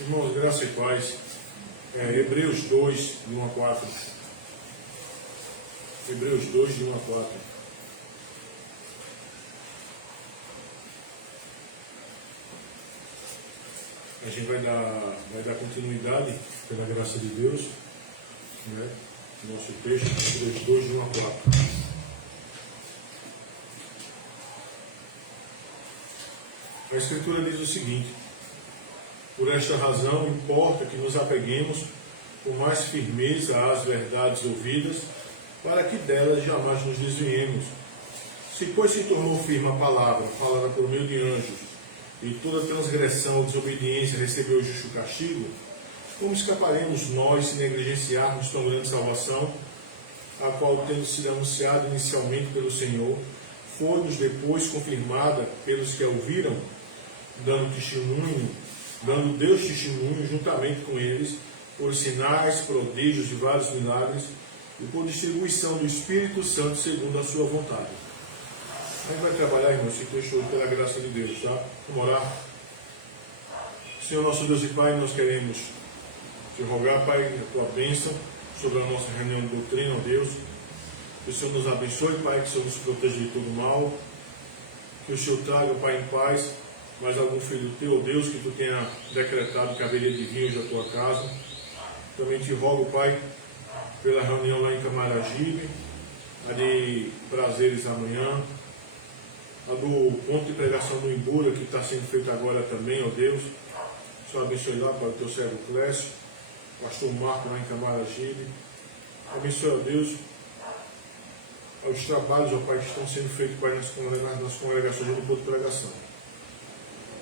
Irmãos, graça e paz. Hebreus 2, de 1 a 4. Hebreus 2, de 1 a 4. A gente vai dar continuidade, pela graça de Deus, né? Nosso texto, Hebreus 2, de 1 a 4. A Escritura diz o seguinte: por esta razão, importa que nos apeguemos com mais firmeza às verdades ouvidas, para que delas jamais nos desviemos. Se, pois, se tornou firme a palavra, falada por meio de anjos, e toda transgressão ou desobediência recebeu justo castigo, como escaparemos nós se negligenciarmos tão grande salvação, a qual, tendo sido anunciada inicialmente pelo Senhor, foi-nos depois confirmada pelos que a ouviram, dando Deus testemunho juntamente com eles, por sinais, prodígios e vários milagres, e por distribuição do Espírito Santo segundo a sua vontade. A gente vai trabalhar, irmãos, esse texto hoje pela graça de Deus, tá? Vamos orar. Senhor nosso Deus e Pai, nós queremos te rogar, Pai, a tua bênção sobre a nossa reunião de doutrina, ó Deus. Que o Senhor nos abençoe, Pai, que o Senhor nos proteja de todo mal. Que o Senhor traga, Pai, em paz, mais algum filho teu, ó Deus, que tu tenha decretado que haveria de vir hoje à tua casa. Também te rogo, Pai, pela reunião lá em Camaragibe, a de prazeres amanhã, a do ponto de pregação do Embura, que está sendo feito agora também, ó Deus. O Senhor abençoe lá para o teu servo Clécio, pastor Marco lá em Camaragibe. Abençoe, ó Deus, os trabalhos, ó Pai, que estão sendo feitos, Pai, nas congregações do ponto de pregação.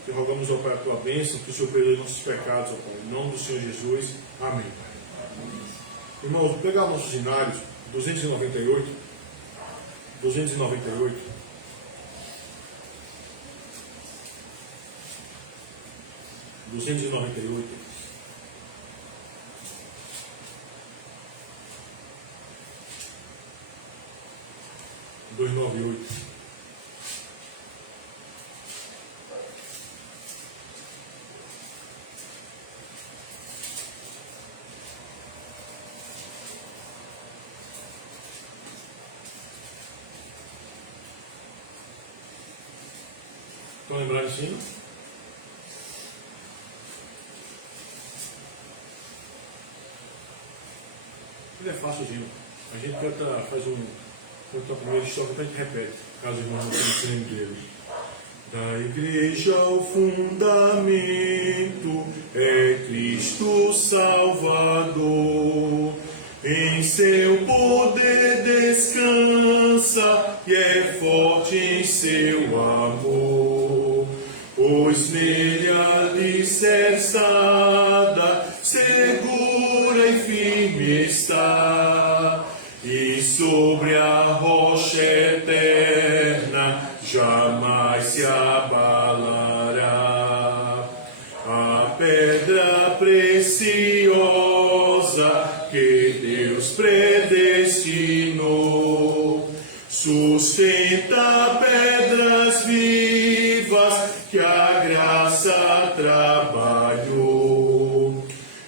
Te rogamos, ó Pai, a tua bênção, que o Senhor perdoe nossos pecados, ó Pai, em nome do Senhor Jesus. Amém, Pai. Irmãos, vou pegar nossos hinários, 298. 298. Estão lembrados de cima? Ele é fácilzinho. A gente canta, canta a primeira história, a gente repete, caso o irmão não tenha lembre dele. Da igreja o fundamento é Cristo Salvador. Em seu poder descansa e é forte em seu amor. Pois nele alicerçada, segura e firme está, e sobre a rocha eterna jamais se abalará. A pedra preciosa que Deus predestinou sustenta pedras vivas que a graça trabalhou.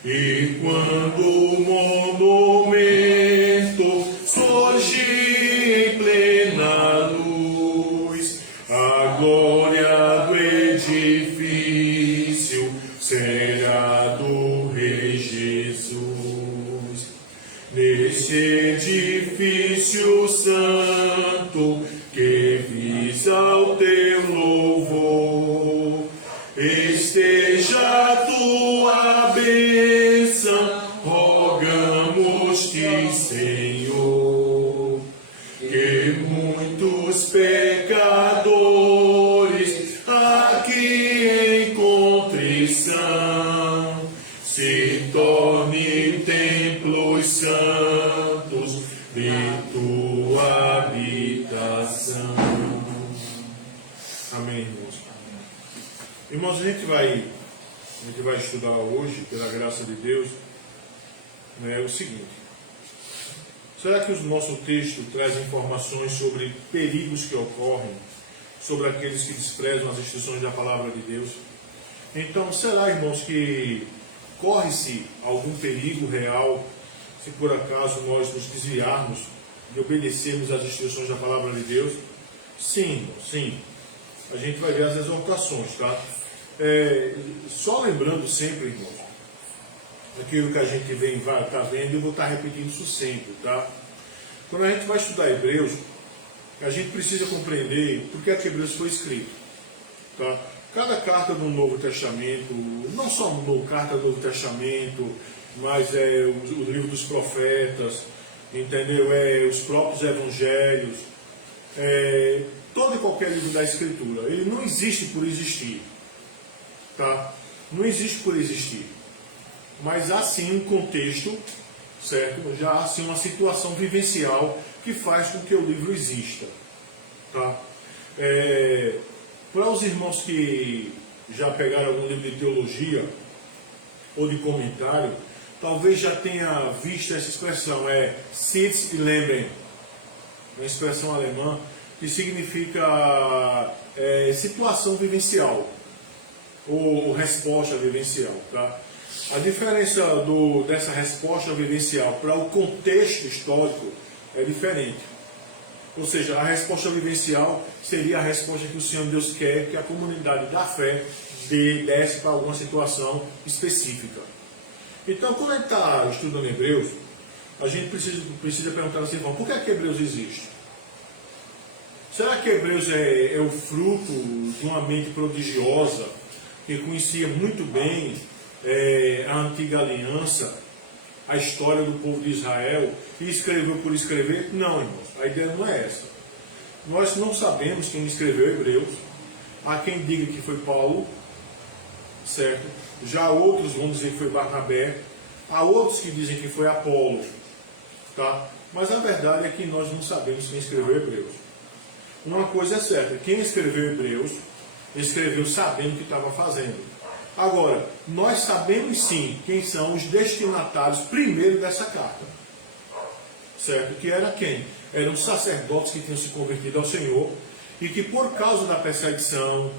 E quando o monumento surge em plena luz, a glória do edifício será do Rei Jesus. Neste edifício santo que visa o teu louvor, esteja a tua bênção, rogamos-te, Senhor, que muitos pecadores aqui em contrição se tornem templos santos de tua habitação. Amém, irmãos. Irmãos, a gente vai estudar hoje, pela graça de Deus, o seguinte: será que o nosso texto traz informações sobre perigos que ocorrem, sobre aqueles que desprezam as instruções da palavra de Deus? Então, será, irmãos, que corre-se algum perigo real se por acaso nós nos desviarmos de obedecermos às instruções da palavra de Deus? Sim, sim. A gente vai ver as exortações, tá? Só lembrando sempre, irmãos, aquilo que a gente tá vendo, eu vou estar repetindo isso sempre, tá? Quando a gente vai estudar Hebreus, a gente precisa compreender por que Hebreus foi escrito, tá? Cada carta do Novo Testamento, não só carta do Novo Testamento, mas o livro dos profetas, entendeu? Os próprios evangelhos, todo e qualquer livro da Escritura, ele não existe por existir, tá? Não existe por existir, mas há sim um contexto, certo? Já há sim uma situação vivencial que faz com que o livro exista, tá? Para os irmãos que já pegaram algum livro de teologia ou de comentário, talvez já tenha visto essa expressão, Sitz und Leben, uma expressão alemã que significa situação vivencial ou resposta vivencial, tá? A diferença dessa resposta vivencial para o contexto histórico é diferente. Ou seja, a resposta vivencial seria a resposta que o Senhor Deus quer que a comunidade da fé desse para alguma situação específica. Então, quando a gente está estudando Hebreus, a gente precisa perguntar assim, por que Hebreus existe? Será que Hebreus é o fruto de uma mente prodigiosa que conhecia muito bem a antiga aliança, a história do povo de Israel, e escreveu por escrever? Não, irmãos, a ideia não é essa. Nós não sabemos quem escreveu Hebreus. Há quem diga que foi Paulo, certo? Já outros vão dizer que foi Barnabé. Há outros que dizem que foi Apolo, tá? Mas a verdade é que nós não sabemos quem escreveu Hebreus. Uma coisa é certa, quem escreveu Hebreus, escreveu sabendo o que estava fazendo. Agora, nós sabemos sim quem são os destinatários primeiro dessa carta, certo? Que era quem? Eram sacerdotes que tinham se convertido ao Senhor e que por causa da perseguição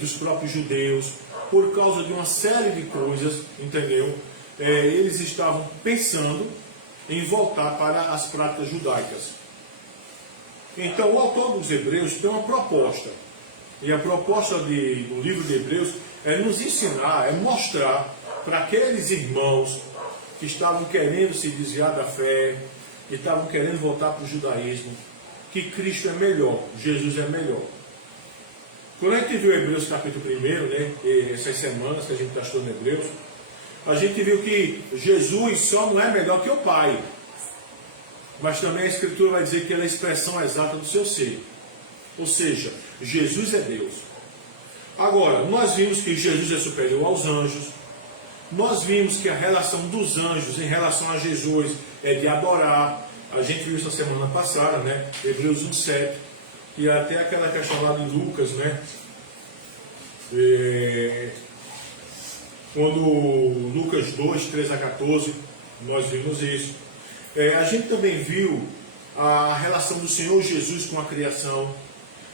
dos próprios judeus, por causa de uma série de coisas, entendeu? Eles estavam pensando em voltar para as práticas judaicas. Então o autor dos Hebreus tem uma proposta. E a proposta do livro de Hebreus é nos ensinar, é mostrar para aqueles irmãos que estavam querendo se desviar da fé, que estavam querendo voltar para o judaísmo, que Cristo é melhor, Jesus é melhor. Quando a gente viu Hebreus capítulo 1, né, essas semanas que a gente está estudando Hebreus, a gente viu que Jesus só não é melhor que o Pai, mas também a Escritura vai dizer que ele é a expressão exata do seu ser. Ou seja, Jesus é Deus. Agora, nós vimos que Jesus é superior aos anjos. Nós vimos que a relação dos anjos em relação a Jesus é de adorar. A gente viu isso na semana passada, né? Hebreus 1:7. E até aquela questão lá de Lucas, né? Quando Lucas 2:13-14, nós vimos isso. A gente também viu a relação do Senhor Jesus com a criação,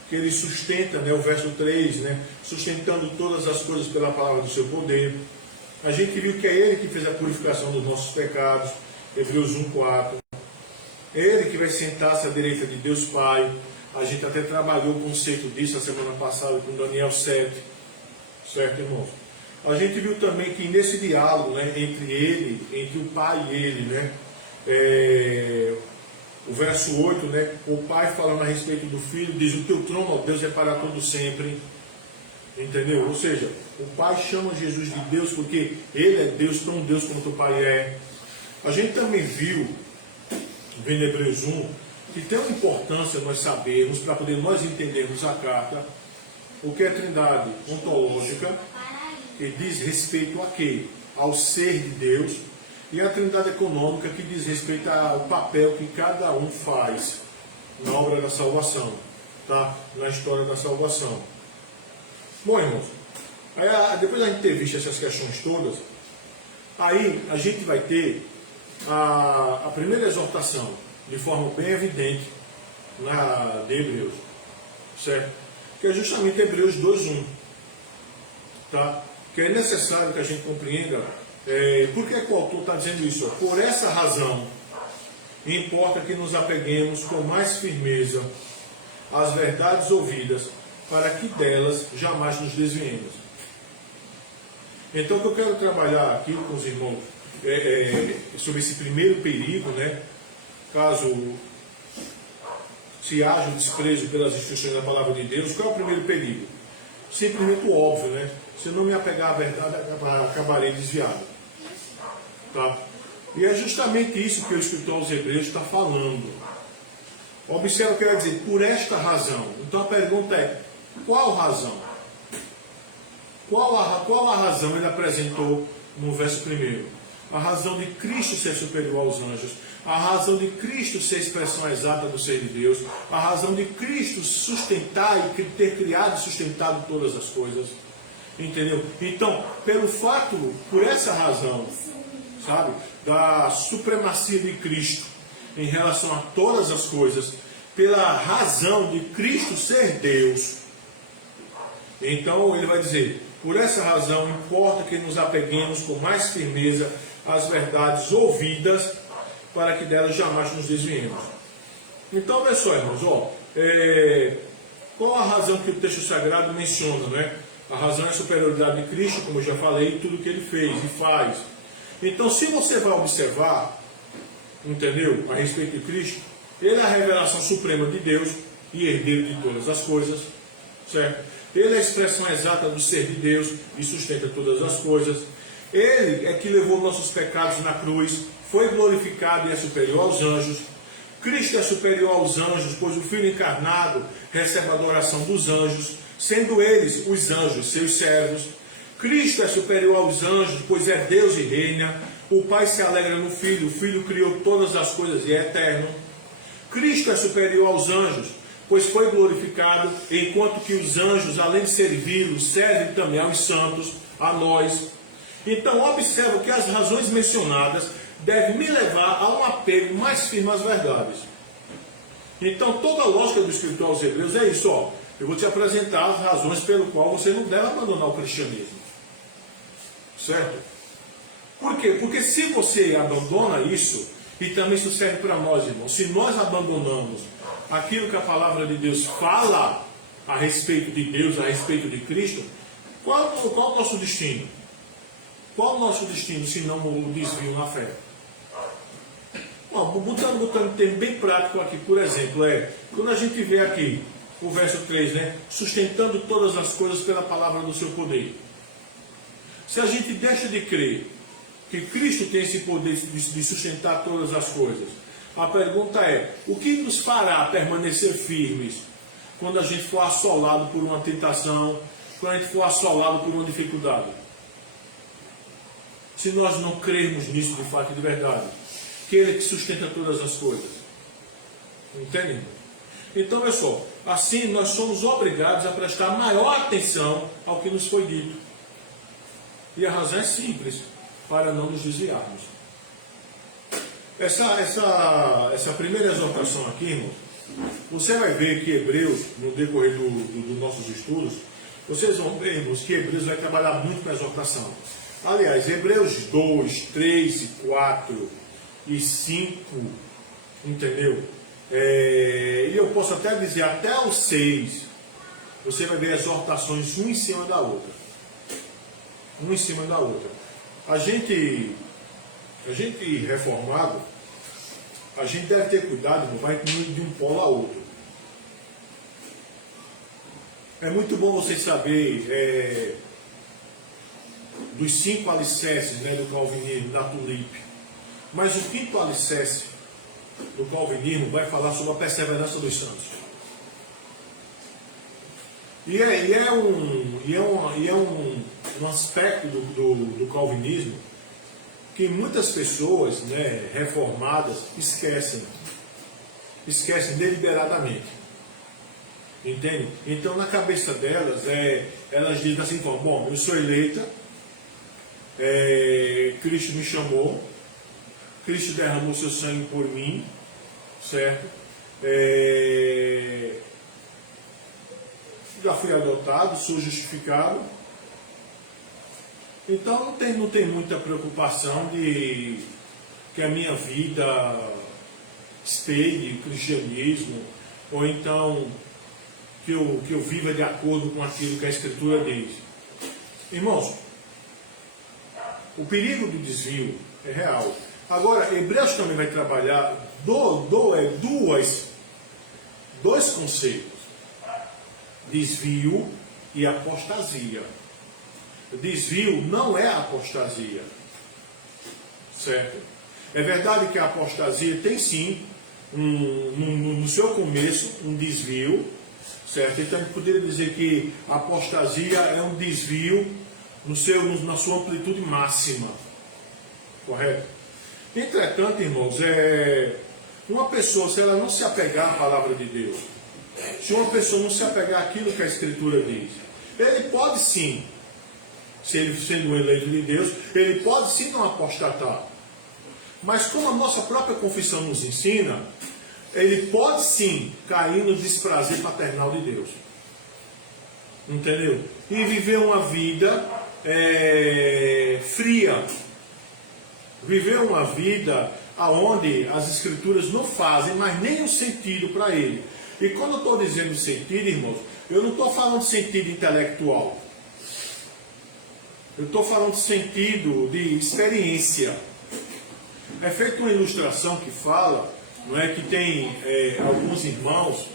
que ele sustenta, né, o verso 3, né, sustentando todas as coisas pela palavra do seu poder. A gente viu que é ele que fez a purificação dos nossos pecados, Hebreus 1:4. É ele que vai sentar-se à direita de Deus Pai. A gente até trabalhou o conceito disso na semana passada com Daniel 7, certo, irmãos? A gente viu também que nesse diálogo, né, entre o Pai e ele, né, o verso 8, né, o Pai falando a respeito do Filho, diz: o teu trono, ó Deus, é para todo sempre. Entendeu? Ou seja, o Pai chama Jesus de Deus porque ele é Deus, tão Deus como o Pai é. A gente também viu, vendo Hebreus 1, que tem uma importância nós sabermos, para poder nós entendermos a carta, o que é a trindade ontológica, que diz respeito a quê? Ao ser de Deus, e a trindade econômica, que diz respeito ao papel que cada um faz na obra da salvação, tá? Na história da salvação. Bom, irmãos, aí, depois da gente ter visto essas questões todas, aí a gente vai ter a primeira exortação, de forma bem evidente, de Hebreus, certo? Que é justamente Hebreus 2:1, tá? Que é necessário que a gente compreenda Por que o autor está dizendo isso? Por essa razão, importa que nos apeguemos com mais firmeza às verdades ouvidas, para que delas jamais nos desviemos. Então, o que eu quero trabalhar aqui com os irmãos sobre esse primeiro perigo, né? Caso se haja um desprezo pelas instruções da palavra de Deus, qual é o primeiro perigo? Simplesmente o óbvio, né? Se eu não me apegar à verdade, acabarei desviado. Tá? E é justamente isso que o escritor aos Hebreus está falando. Observe o que ele vai dizer, por esta razão. Então a pergunta é, qual razão? Qual a razão ele apresentou no verso 1? A razão de Cristo ser superior aos anjos, a razão de Cristo ser a expressão exata do ser de Deus, a razão de Cristo sustentar e ter criado e sustentado todas as coisas. Entendeu? Então, por essa razão, sabe, da supremacia de Cristo em relação a todas as coisas, pela razão de Cristo ser Deus, então ele vai dizer, por essa razão importa que nos apeguemos com mais firmeza às verdades ouvidas, para que delas jamais nos desviemos. Então, olha só, irmãos, qual a razão que o texto sagrado menciona, né? A razão é a superioridade de Cristo, como eu já falei, tudo que ele fez e faz. Então, se você vai observar, entendeu, a respeito de Cristo, ele é a revelação suprema de Deus e herdeiro de todas as coisas, certo? Ele é a expressão exata do ser de Deus e sustenta todas as coisas. Ele é que levou nossos pecados na cruz, foi glorificado e é superior aos anjos. Cristo é superior aos anjos, pois o Filho encarnado recebe a adoração dos anjos, sendo eles, os anjos, seus servos. Cristo é superior aos anjos, pois é Deus e reina. O Pai se alegra no Filho, o Filho criou todas as coisas e é eterno. Cristo é superior aos anjos, pois foi glorificado, enquanto que os anjos, além de servi-lo, servem também aos santos, a nós. Então, observa que as razões mencionadas devem me levar a um apego mais firme às verdades. Então, toda a lógica do escritor aos Hebreus é isso, ó. Eu vou te apresentar as razões pelo qual você não deve abandonar o cristianismo. Certo? Por quê? Porque se você abandona isso, e também isso serve para nós, irmãos, se nós abandonamos aquilo que a palavra de Deus fala a respeito de Deus, a respeito de Cristo, qual o nosso destino? Qual o nosso destino, se não o desvio na fé? Bom, botando um termo bem prático aqui, por exemplo, quando a gente vê aqui o verso 3, né? Sustentando todas as coisas pela palavra do seu poder. Se a gente deixa de crer que Cristo tem esse poder de sustentar todas as coisas, a pergunta é, o que nos fará permanecer firmes quando a gente for assolado por uma tentação, quando a gente for assolado por uma dificuldade? Se nós não crermos nisso de fato e de verdade, que Ele é que sustenta todas as coisas. Entende? Então, pessoal, assim nós somos obrigados a prestar maior atenção ao que nos foi dito. E a razão é simples, para não nos desviarmos. Essa primeira exortação aqui, irmãos, você vai ver que Hebreus, no decorrer dos nossos estudos, vocês vão ver, irmãos, que Hebreus vai trabalhar muito com a exortação. Aliás, Hebreus 2, 3 e 4 e 5, entendeu? E eu posso até dizer até o 6, você vai ver exortações uma em cima da outra. Uma em cima da outra. A gente reformado, a gente deve ter cuidado, não vai de um polo a outro. É muito bom vocês saberem dos 5 alicerces, né, do calvinismo, da tulipe. Mas o 5º alicerce do calvinismo vai falar sobre a perseverança dos santos. E é um aspecto do calvinismo que muitas pessoas, né, reformadas esquecem deliberadamente. Entende? Então, na cabeça delas, elas dizem assim, bom, eu sou eleita, Cristo me chamou, Cristo derramou seu sangue por mim, certo? Já fui adotado, sou justificado, Então não tem muita preocupação de que a minha vida esteja o cristianismo, ou então que eu viva de acordo com aquilo que a Escritura diz. Irmãos, o perigo do desvio é real. Agora, Hebreus também vai trabalhar dois conceitos: desvio e apostasia. Desvio não é apostasia, certo? É verdade que a apostasia tem sim, no seu começo, um desvio, certo? Então a gente poderia dizer que a apostasia é um desvio na sua amplitude máxima, correto? Entretanto, irmãos, uma pessoa, se ela não se apegar à palavra de Deus, se uma pessoa não se apegar àquilo que a Escritura diz, ele pode sim, se ele sendo um eleito de Deus, ele pode sim não apostatar. Mas como a nossa própria confissão nos ensina, ele pode sim cair no desprazer paternal de Deus. Entendeu? E viver uma vida fria. Viver uma vida onde as Escrituras não fazem mais nenhum sentido para ele. E quando eu estou dizendo sentido, irmãos, eu não estou falando de sentido intelectual. Eu estou falando de sentido de experiência. É feita uma ilustração que fala, não é, que tem alguns irmãos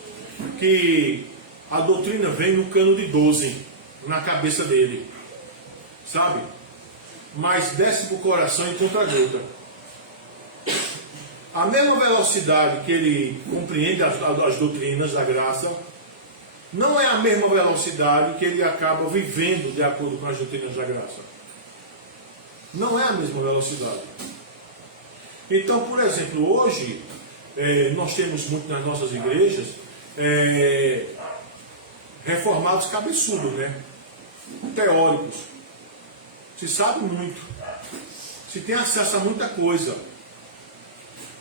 que a doutrina vem no cano de 12 na cabeça dele, sabe? Mas desce para o coração e contra gota. A mesma velocidade que ele compreende as doutrinas da graça, não é a mesma velocidade que ele acaba vivendo de acordo com as doutrinas da graça. Não é a mesma velocidade. Então, por exemplo, hoje, nós temos muito nas nossas igrejas reformados cabeçudos, né? Teóricos. Se sabe muito. Se tem acesso a muita coisa.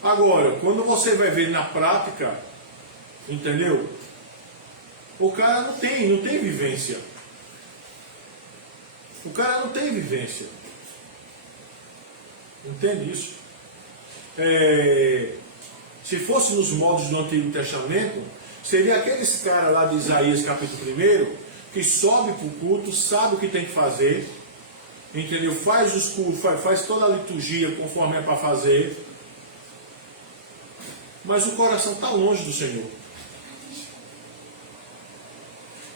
Agora, quando você vai ver na prática, entendeu? O cara não tem vivência. O cara não tem vivência. Entende isso? Se fosse nos moldes do Antigo Testamento, seria aqueles caras lá de Isaías capítulo 1, que sobe para o culto, sabe o que tem que fazer, entendeu? Faz os cultos, faz toda a liturgia conforme é para fazer, mas o coração está longe do Senhor.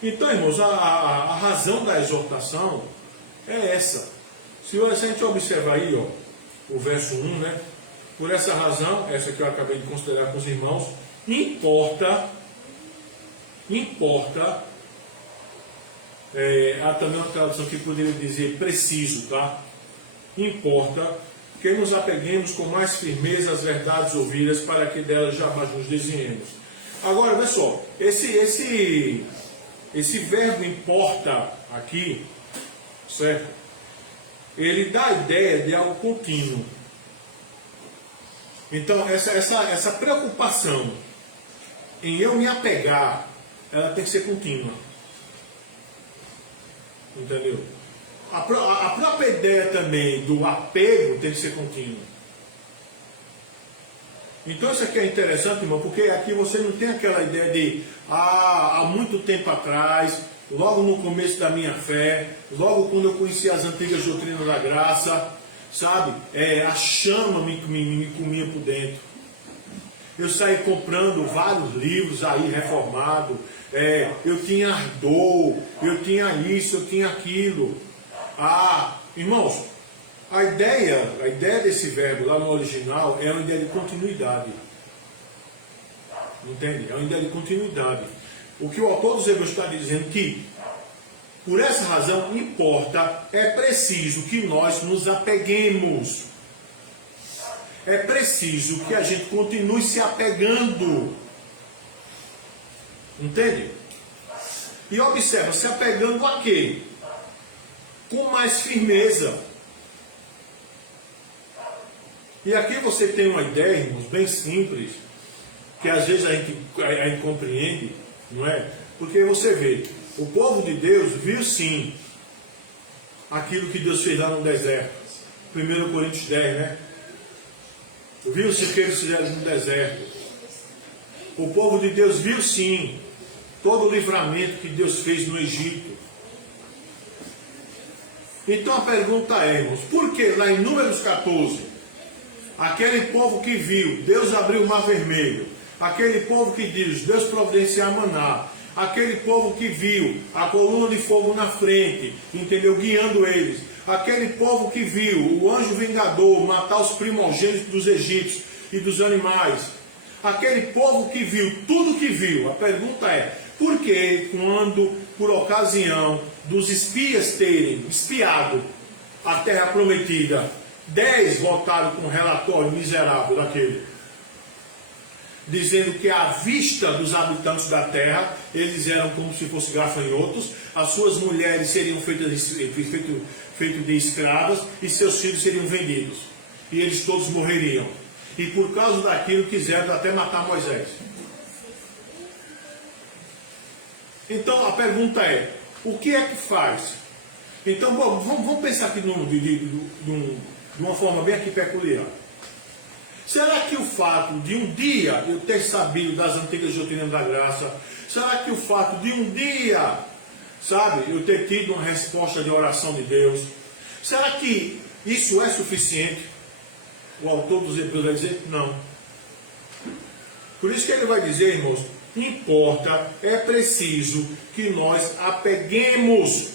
Então, irmãos, a razão da exortação é essa. Se a gente observar aí, ó, o verso 1, né? Por essa razão, essa que eu acabei de considerar com os irmãos, importa, há também uma tradução que poderia dizer preciso, tá? Importa que nos apeguemos com mais firmeza às verdades ouvidas, para que delas jamais nos desviemos. Agora, olha só, esse verbo importa aqui, certo? Ele dá a ideia de algo contínuo. Então, essa preocupação em eu me apegar, ela tem que ser contínua. Entendeu? A própria ideia também do apego tem que ser contínua. Então isso aqui é interessante, irmão, porque aqui você não tem aquela ideia de há muito tempo atrás, logo no começo da minha fé, logo quando eu conheci as antigas doutrinas da graça, sabe? A chama me comia por dentro. Eu saí comprando vários livros aí, reformado. Eu tinha ardor, eu tinha isso, eu tinha aquilo. Irmãos, a ideia desse verbo lá no original é uma ideia de continuidade. Entende? É uma ideia de continuidade. O que o autor dos Hebreus está dizendo que, por essa razão, importa, é preciso que nós nos apeguemos. É preciso que a gente continue se apegando. Entende? E observa, se apegando a quê? Com mais firmeza. E aqui você tem uma ideia, irmãos, bem simples, que às vezes a gente compreende, não é? Porque você vê, o povo de Deus viu sim aquilo que Deus fez lá no deserto. 1 Coríntios 10, né? Viu-se o que eles fizeram no deserto. O povo de Deus viu sim todo o livramento que Deus fez no Egito. Então a pergunta é, irmãos, por que lá em Números 14, aquele povo que viu Deus abrir o mar vermelho, aquele povo que diz Deus providenciar maná, aquele povo que viu a coluna de fogo na frente, entendeu, guiando eles, aquele povo que viu o anjo vingador matar os primogênitos dos egípcios e dos animais, aquele povo que viu tudo que viu, a pergunta é, por que quando, por ocasião dos espias terem espiado a terra prometida, 10 voltaram com um relatório miserável daquele, dizendo que à vista dos habitantes da terra, eles eram como se fossem gafanhotos, as suas mulheres seriam feitas de escravas e seus filhos seriam vendidos. E eles todos morreriam. E por causa daquilo quiseram até matar Moisés. Então a pergunta é, o que é que faz? Então vamos pensar aqui de uma forma bem aqui peculiar. Será que o fato de um dia eu ter sabido das antigas doutrinas da graça, será que o fato de um dia, sabe, eu ter tido uma resposta de oração de Deus, será que isso é suficiente? O autor dos Hebreus vai dizer, não. Por isso que ele vai dizer, irmãos, importa, é preciso que nós apeguemos.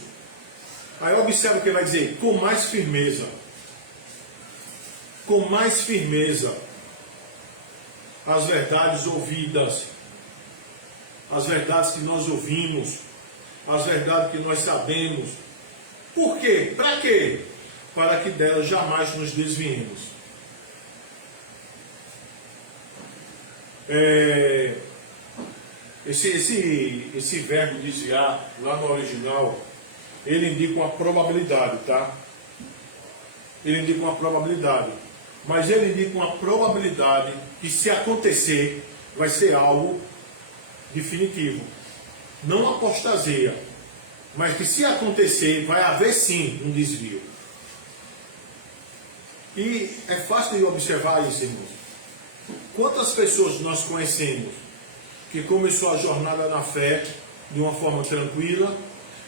Aí observa o que ele vai dizer, com mais firmeza. Com mais firmeza as verdades ouvidas, as verdades que nós ouvimos, as verdades que nós sabemos. Por quê? Para quê? Para que delas jamais nos desviemos. Esse verbo desviar, lá no original, ele indica uma probabilidade, tá? Ele indica uma probabilidade. Mas ele indica uma probabilidade que, se acontecer, vai ser algo definitivo. Não apostasia, mas que, se acontecer, vai haver sim um desvio. E é fácil de observar isso, irmãos. Quantas pessoas nós conhecemos que começou a jornada na fé de uma forma tranquila,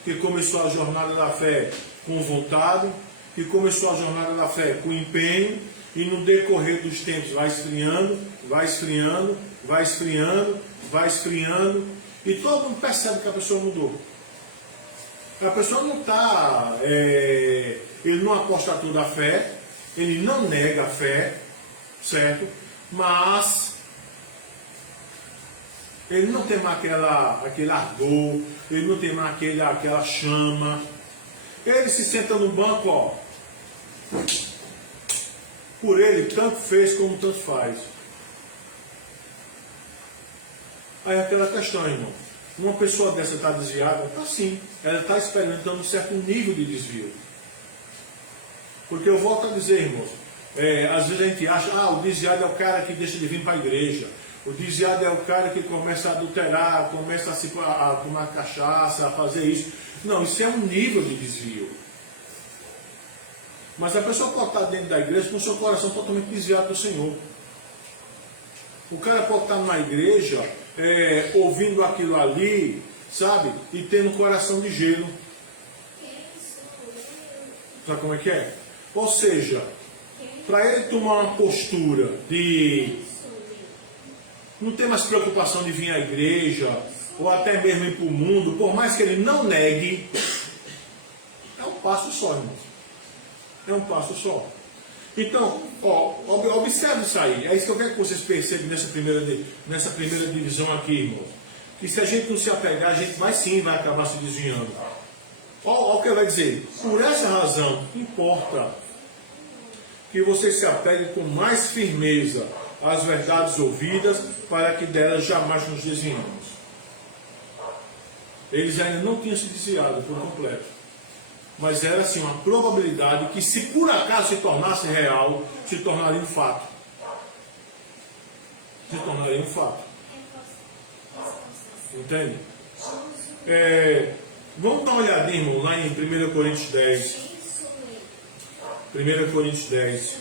que começou a jornada da fé com vontade, que começou a jornada da fé com empenho, e no decorrer dos tempos vai esfriando, vai esfriando, vai esfriando, vai esfriando, e todo mundo percebe que a pessoa mudou. A pessoa não está, ele não apostatou da fé, ele não nega a fé, certo? Mas ele não tem mais aquele ardor, ele não tem mais aquela chama. Ele se senta no banco, ó. Por ele, tanto fez como tanto faz. Aí aquela questão, irmão. Uma pessoa dessa está desviada? Está sim. Ela está experimentando um certo nível de desvio. Porque eu volto a dizer, irmãos, às vezes a gente acha, o desviado é o cara que deixa de vir para a igreja. O desviado é o cara que começa a adulterar, começa a tomar cachaça, a fazer isso. Não, isso é um nível de desvio. Mas a pessoa pode estar dentro da igreja com o seu coração totalmente desviado do Senhor. O cara pode estar na igreja, ouvindo aquilo ali, sabe? E tendo um coração de gelo. Sabe como é que é? Ou seja, para ele tomar uma postura de não ter mais preocupação de vir à igreja, ou até mesmo ir para o mundo, por mais que ele não negue, é um passo só, irmãos. É um passo só. Então, observe isso aí. É isso que eu quero que vocês percebam nessa primeira divisão aqui, irmãos. Que se a gente não se apegar, a gente vai acabar se desviando. Olha o que ele vai dizer. Por essa razão, importa que vocês se apeguem com mais firmeza às verdades ouvidas, para que delas jamais nos desviemos. Eles ainda não tinham se desviado por completo. Mas era assim uma probabilidade que, se por acaso se tornasse real, se tornaria um fato. Se tornaria um fato. Entende? Vamos dar uma olhadinha, irmão, lá em 1 Coríntios 10. 1 Coríntios 10.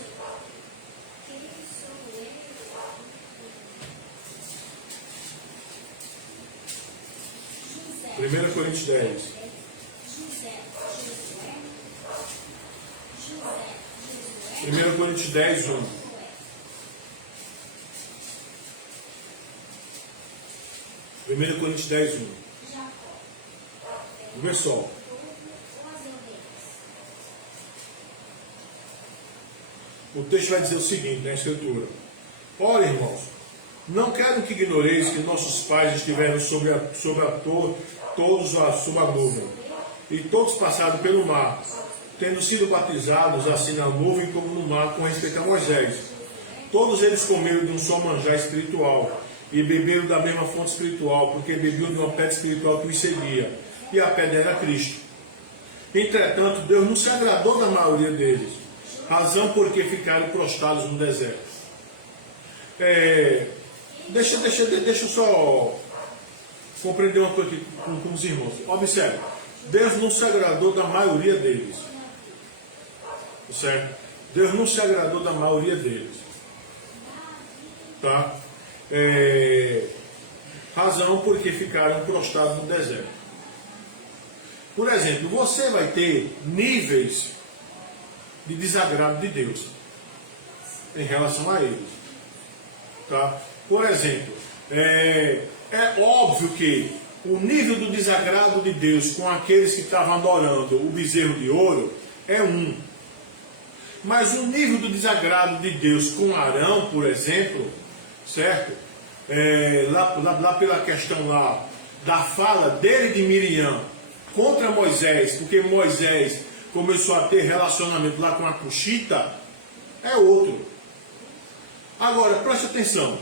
1 Coríntios 10. 1 Coríntios 10, 1. Primeiro Coríntios 10, 1. Vê só. O texto vai dizer o seguinte, na escritura. Ora, irmãos, não quero que ignoreis que nossos pais estiveram sob a nuvem, e todos passaram pelo mar, tendo sido batizados assim na nuvem como no mar com respeito a Moisés. Todos eles comeram de um só manjar espiritual, e beberam da mesma fonte espiritual, porque bebiam de uma pedra espiritual que os seguia, e a pedra era Cristo. Entretanto, Deus não se agradou da maioria deles, razão porque ficaram prostrados no deserto. Deixa eu só compreender uma coisa aqui com os irmãos. Observe, Deus não se agradou da maioria deles. Certo? Deus não se agradou da maioria deles. Tá? Razão porque ficaram prostrados no deserto. Por exemplo, você vai ter níveis de desagrado de Deus em relação a eles. Tá? Por exemplo, é óbvio que o nível do desagrado de Deus com aqueles que estavam adorando o bezerro de ouro é um. Mas o nível do desagrado de Deus com Arão, por exemplo, certo? Lá pela questão lá da fala dele de Miriam contra Moisés, porque Moisés começou a ter relacionamento lá com a Cuxita, é outro. Agora, preste atenção.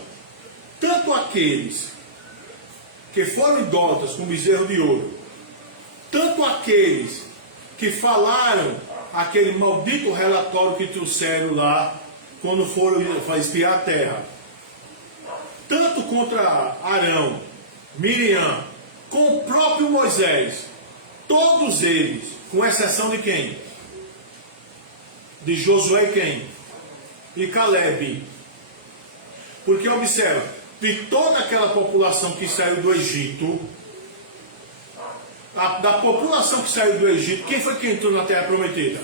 Tanto aqueles que foram idólatras com bezerro de ouro, tanto aqueles que falaram aquele maldito relatório que trouxeram lá, quando foram espiar a terra, tanto contra Arão, Miriam, com o próprio Moisés, todos eles, com exceção de quem? De Josué e quem? E Caleb. Porque observa, de toda aquela população que saiu do Egito, da população que saiu do Egito, quem foi que entrou na Terra Prometida?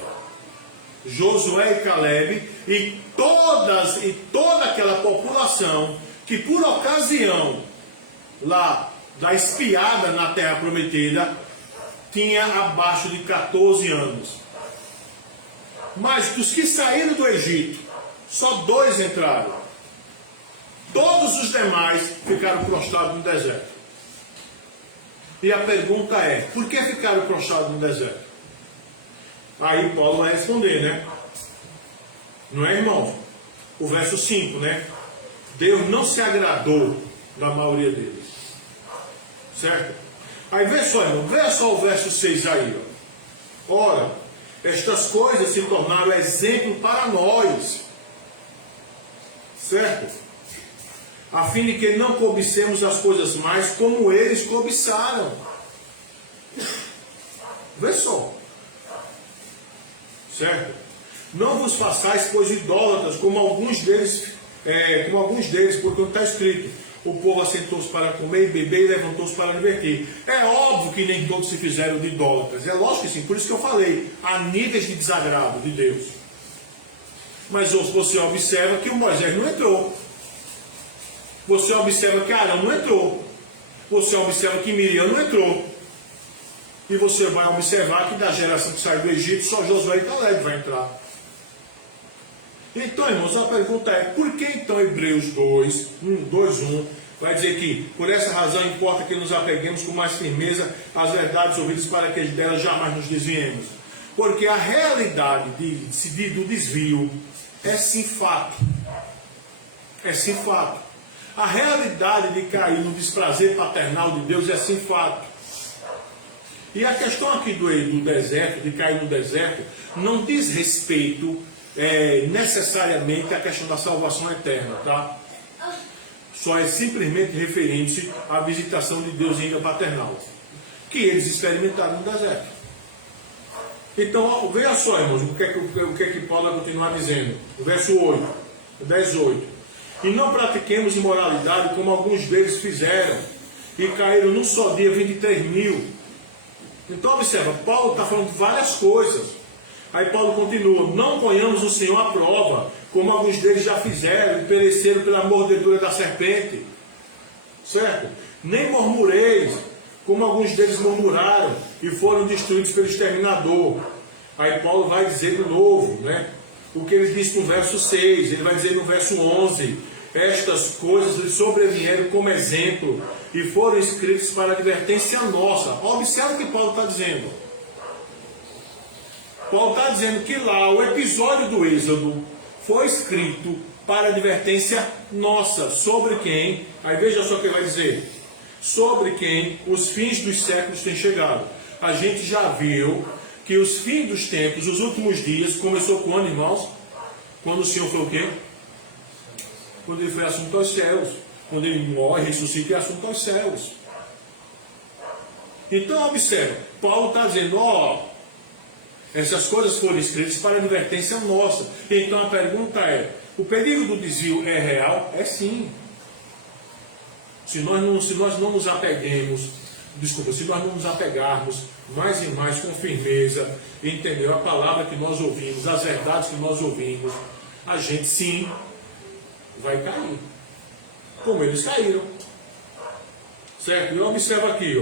Josué e Caleb, e toda aquela população que por ocasião lá da espiada na Terra Prometida tinha abaixo de 14 anos. Mas dos que saíram do Egito, só 2 entraram. Todos os demais ficaram prostrados no deserto. E a pergunta é, por que ficaram prostrados no deserto? Aí Paulo vai responder, né? Não é, irmão? O verso 5, né? Deus não se agradou da maioria deles. Certo? Aí vê só, irmão, vê só o verso 6 aí, ó. Ora, estas coisas se tornaram exemplo para nós. Certo? A fim de que não cobicemos as coisas mais como eles cobiçaram. Vê só. Certo? Não vos façais, pois, idólatras, como alguns deles, porque está escrito: o povo assentou-se para comer e beber e levantou-se para divertir. É óbvio que nem todos se fizeram de idólatras. É lógico que sim, por isso que eu falei, há níveis de desagrado de Deus. Mas você observa que o Moisés não entrou. Você observa que Arão não entrou. Você observa que Miriam não entrou. E você vai observar que da geração que saiu do Egito, só Josué e Caleb vai entrar. Então, irmãos, a pergunta é, por que então Hebreus 2:1 vai dizer que, por essa razão importa que nos apeguemos com mais firmeza às verdades ouvidas para que delas jamais nos desviemos? Porque a realidade do desvio é sim fato. É sim fato. A realidade de cair no desprazer paternal de Deus é sim fato. E a questão aqui do deserto, de cair no deserto, não diz respeito necessariamente à questão da salvação eterna, tá? Só é simplesmente referente à visitação de Deus em ilha paternal, que eles experimentaram no deserto. Então, veja só, irmãos, o que é que Paulo vai continuar dizendo, no verso 8, 18. E não pratiquemos imoralidade como alguns deles fizeram, e caíram num só dia 23.000. Então observa, Paulo está falando de várias coisas. Aí Paulo continua, não ponhamos o Senhor à prova, como alguns deles já fizeram, e pereceram pela mordedura da serpente. Certo? Nem murmureis, como alguns deles murmuraram, e foram destruídos pelo exterminador. Aí Paulo vai dizer de novo, né? O que ele disse no verso 6, ele vai dizer no verso 11, estas coisas lhe sobrevieram como exemplo, e foram escritas para advertência nossa. Observe o que Paulo está dizendo. Paulo está dizendo que lá o episódio do Êxodo foi escrito para advertência nossa. Sobre quem? Aí veja só o que ele vai dizer. Sobre quem os fins dos séculos têm chegado. A gente já viu que os fins dos tempos, os últimos dias, começou quando, irmãos? Quando o Senhor foi o quê? Quando ele foi assunto aos céus. Quando ele morre, ressuscita e é assunto aos céus. Então, observe. Paulo está dizendo, essas coisas foram escritas para advertência nossa. Então a pergunta é, o perigo do desvio é real? É sim. Se nós não nos apeguemos, se nós não nos apegarmos mais e mais com firmeza, entendeu? A palavra que nós ouvimos, as verdades que nós ouvimos, a gente sim vai cair. Como eles caíram. Certo? E observa aqui,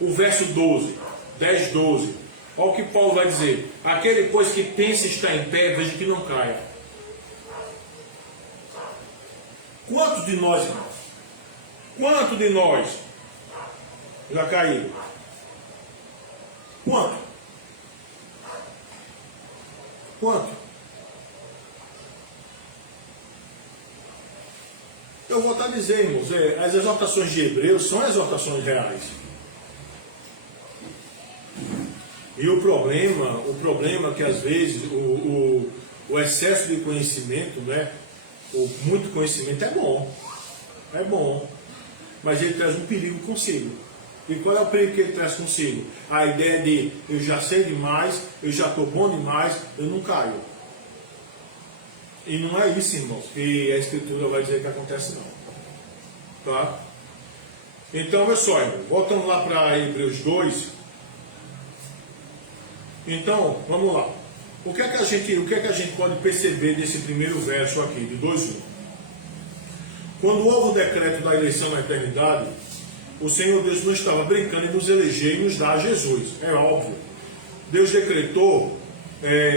o verso 12. 10, 12. Olha o que Paulo vai dizer. Aquele, pois, que pensa estar em pé, veja que não caia. Quantos de nós, irmãos? Quantos de nós já caíram? Quanto? Quanto? Eu vou estar a dizer, irmãos, as exortações de Hebreus são exortações reais. E o problema é que às vezes o excesso de conhecimento, né, o muito conhecimento é bom, mas ele traz um perigo consigo. E qual é o perigo que ele traz consigo? A ideia de eu já sei demais, eu já estou bom demais, eu não caio. E não é isso, irmãos, que a Escritura vai dizer que acontece não. Tá? Então, olha só, irmão, voltando lá para Hebreus 2. Então, vamos lá. O que é que a gente pode perceber desse primeiro verso aqui, de 2:1? Quando houve o decreto da eleição na eternidade, o Senhor Deus não estava brincando em nos eleger e nos dar a Jesus. É óbvio. Deus decretou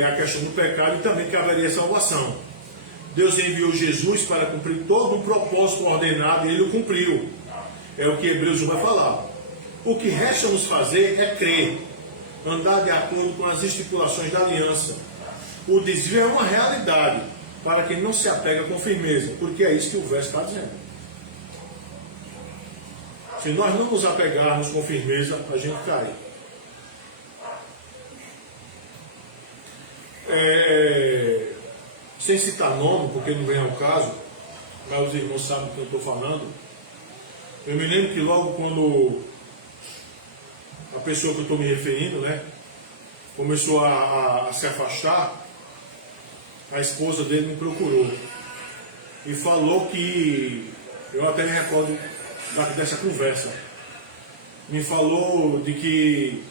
a questão do pecado e também que haveria salvação. Deus enviou Jesus para cumprir todo um propósito ordenado e ele o cumpriu. É o que Hebreus 1 vai falar. O que resta nos fazer é crer, andar de acordo com as estipulações da aliança. O desvio é uma realidade para quem não se apega com firmeza, porque é isso que o verso está dizendo. Se nós não nos apegarmos com firmeza, a gente cai. Sem citar nome, porque não vem ao caso, mas os irmãos sabem do que eu estou falando. Eu me lembro que logo quando a pessoa que eu estou me referindo, né, começou a se afastar, a esposa dele me procurou e falou que, eu até me recordo dessa conversa, me falou de que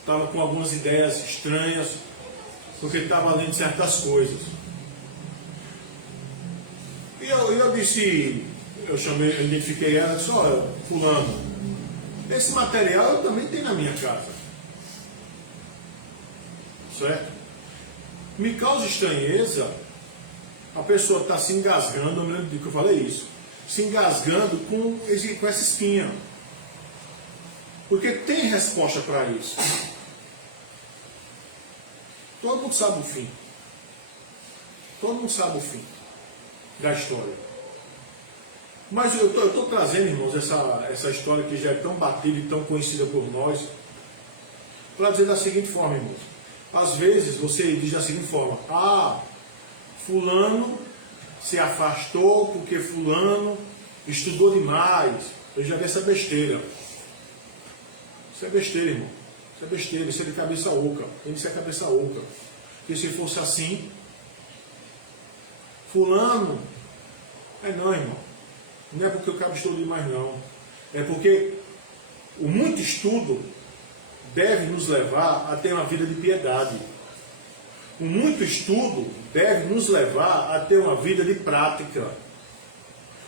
estava com algumas ideias estranhas, porque estava lendo certas coisas. E eu disse, eu identifiquei ela e disse, olha, fulano, esse material eu também tenho na minha casa. Certo? Me causa estranheza a pessoa estar se engasgando, eu me lembro de que eu falei isso, se engasgando com essa espinha. Porque tem resposta para isso. Todo mundo sabe o fim. Todo mundo sabe o fim da história. Mas eu estou trazendo, irmãos, essa história que já é tão batida e tão conhecida por nós, para dizer da seguinte forma, irmãos. Às vezes você diz da seguinte forma: fulano se afastou porque fulano estudou demais. Eu já vi essa besteira. Isso é besteira, irmão. Isso é besteira, isso é de cabeça oca. Isso é cabeça oca. Porque se fosse assim, fulano, não, irmão. Não é porque eu cabo estudo mais não. É porque o muito estudo deve nos levar a ter uma vida de piedade. O muito estudo deve nos levar a ter uma vida de prática.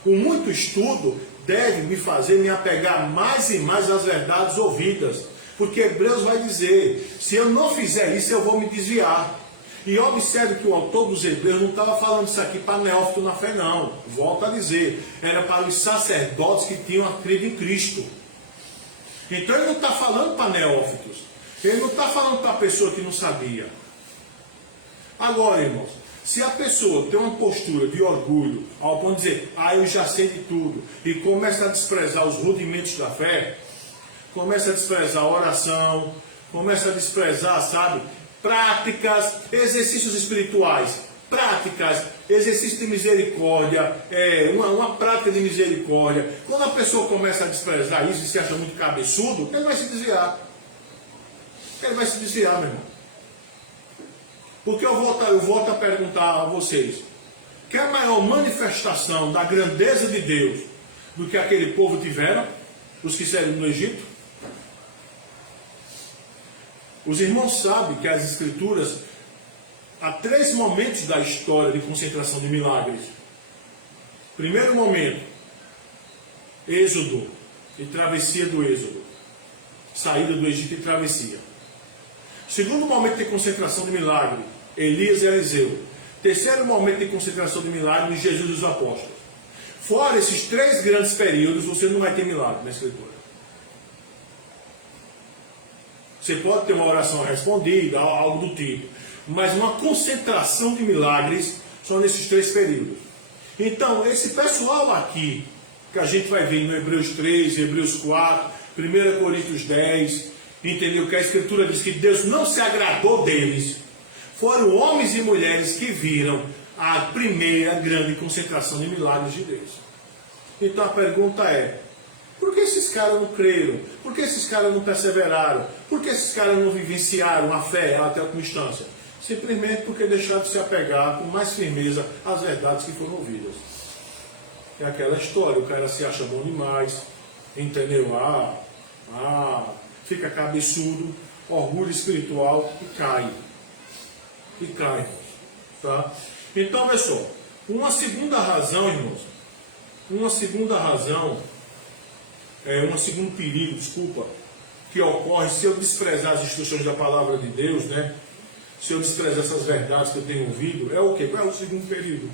O muito estudo deve me fazer me apegar mais e mais às verdades ouvidas. Porque Hebreus vai dizer, se eu não fizer isso, eu vou me desviar. E observe que o autor dos Hebreus não estava falando isso aqui para neófito na fé, não. Volto a dizer, era para os sacerdotes que tinham crido em Cristo. Então ele não está falando para neófitos. Ele não está falando para a pessoa que não sabia. Agora, irmãos, se a pessoa tem uma postura de orgulho, ao ponto de dizer, eu já sei de tudo, e começa a desprezar os rudimentos da fé, começa a desprezar a oração, começa a desprezar, sabe, práticas, exercícios espirituais, práticas, exercício de misericórdia, uma prática de misericórdia. Quando a pessoa começa a desprezar isso e se acha muito cabeçudo, ele vai se desviar. Ele vai se desviar, meu irmão. Porque eu volto a perguntar a vocês, que é a maior manifestação da grandeza de Deus do que aquele povo tiveram, os que saíram do Egito? Os irmãos sabem que as Escrituras, há 3 momentos da história de concentração de milagres. Primeiro momento, Êxodo e travessia do Êxodo. Saída do Egito e travessia. Segundo momento de concentração de milagre, Elias e Eliseu. Terceiro momento de concentração de milagre, Jesus e os apóstolos. Fora esses 3 grandes períodos, você não vai ter milagre na Escritura. Você pode ter uma oração respondida, algo do tipo. Mas uma concentração de milagres só nesses 3 períodos. Então, esse pessoal aqui, que a gente vai ver no Hebreus 3, Hebreus 4, 1 Coríntios 10, entendeu? Que a Escritura diz que Deus não se agradou deles. Foram homens e mulheres que viram a primeira grande concentração de milagres de Deus. Então a pergunta é, por que esses caras não creram? Por que esses caras não perseveraram? Por que esses caras não vivenciaram a fé até a última instância? Simplesmente porque deixaram de se apegar com mais firmeza às verdades que foram ouvidas. É aquela história, o cara se acha bom demais, entendeu? Fica cabeçudo, orgulho espiritual e cai. E cai, tá? Então, pessoal, uma segunda razão, irmãos, um segundo perigo, que ocorre se eu desprezar as instruções da palavra de Deus, né? Se eu desprezar essas verdades que eu tenho ouvido, é o quê? Qual é o segundo período?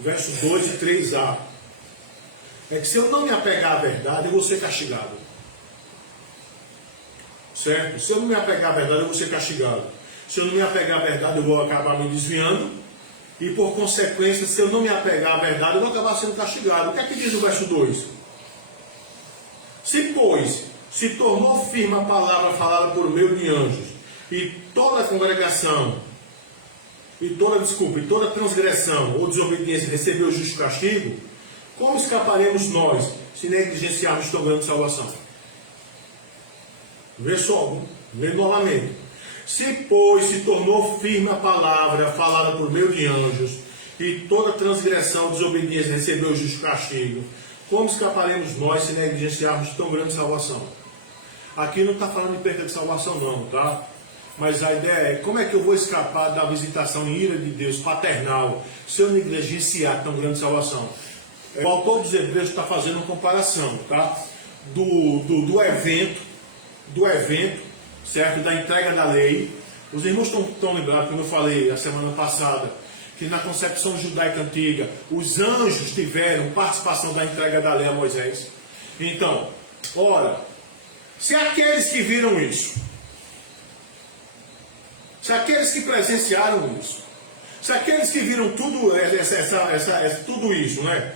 Versos 2 e 3a. É que se eu não me apegar à verdade, eu vou ser castigado. Certo? Se eu não me apegar à verdade, eu vou ser castigado. Se eu não me apegar à verdade, eu vou acabar me desviando. E por consequência, se eu não me apegar à verdade, eu vou acabar sendo castigado. O que é que diz o verso 2? Se, pois, se tornou firme a palavra falada por meio de anjos, e toda a congregação, e toda transgressão ou desobediência recebeu o justo castigo, como escaparemos nós, se negligenciarmos tão grande salvação? Vê só, vê novamente. Se, pois, se tornou firme a palavra falada por meio de anjos, e toda transgressão ou desobediência recebeu o justo castigo, como escaparemos nós se negligenciarmos tão grande salvação? Aqui não está falando de perda de salvação não, tá? Mas a ideia é, como é que eu vou escapar da visitação em ira de Deus paternal, se eu negligenciar tão grande salvação? O autor dos Hebreus está fazendo uma comparação, tá? Do evento, certo? Da entrega da lei. Os irmãos estão lembrados, como eu falei a semana passada, que na concepção judaica antiga, os anjos tiveram participação da entrega da lei a Moisés. Então, ora, se aqueles que viram isso, se aqueles que presenciaram isso, se aqueles que viram tudo, tudo isso, né?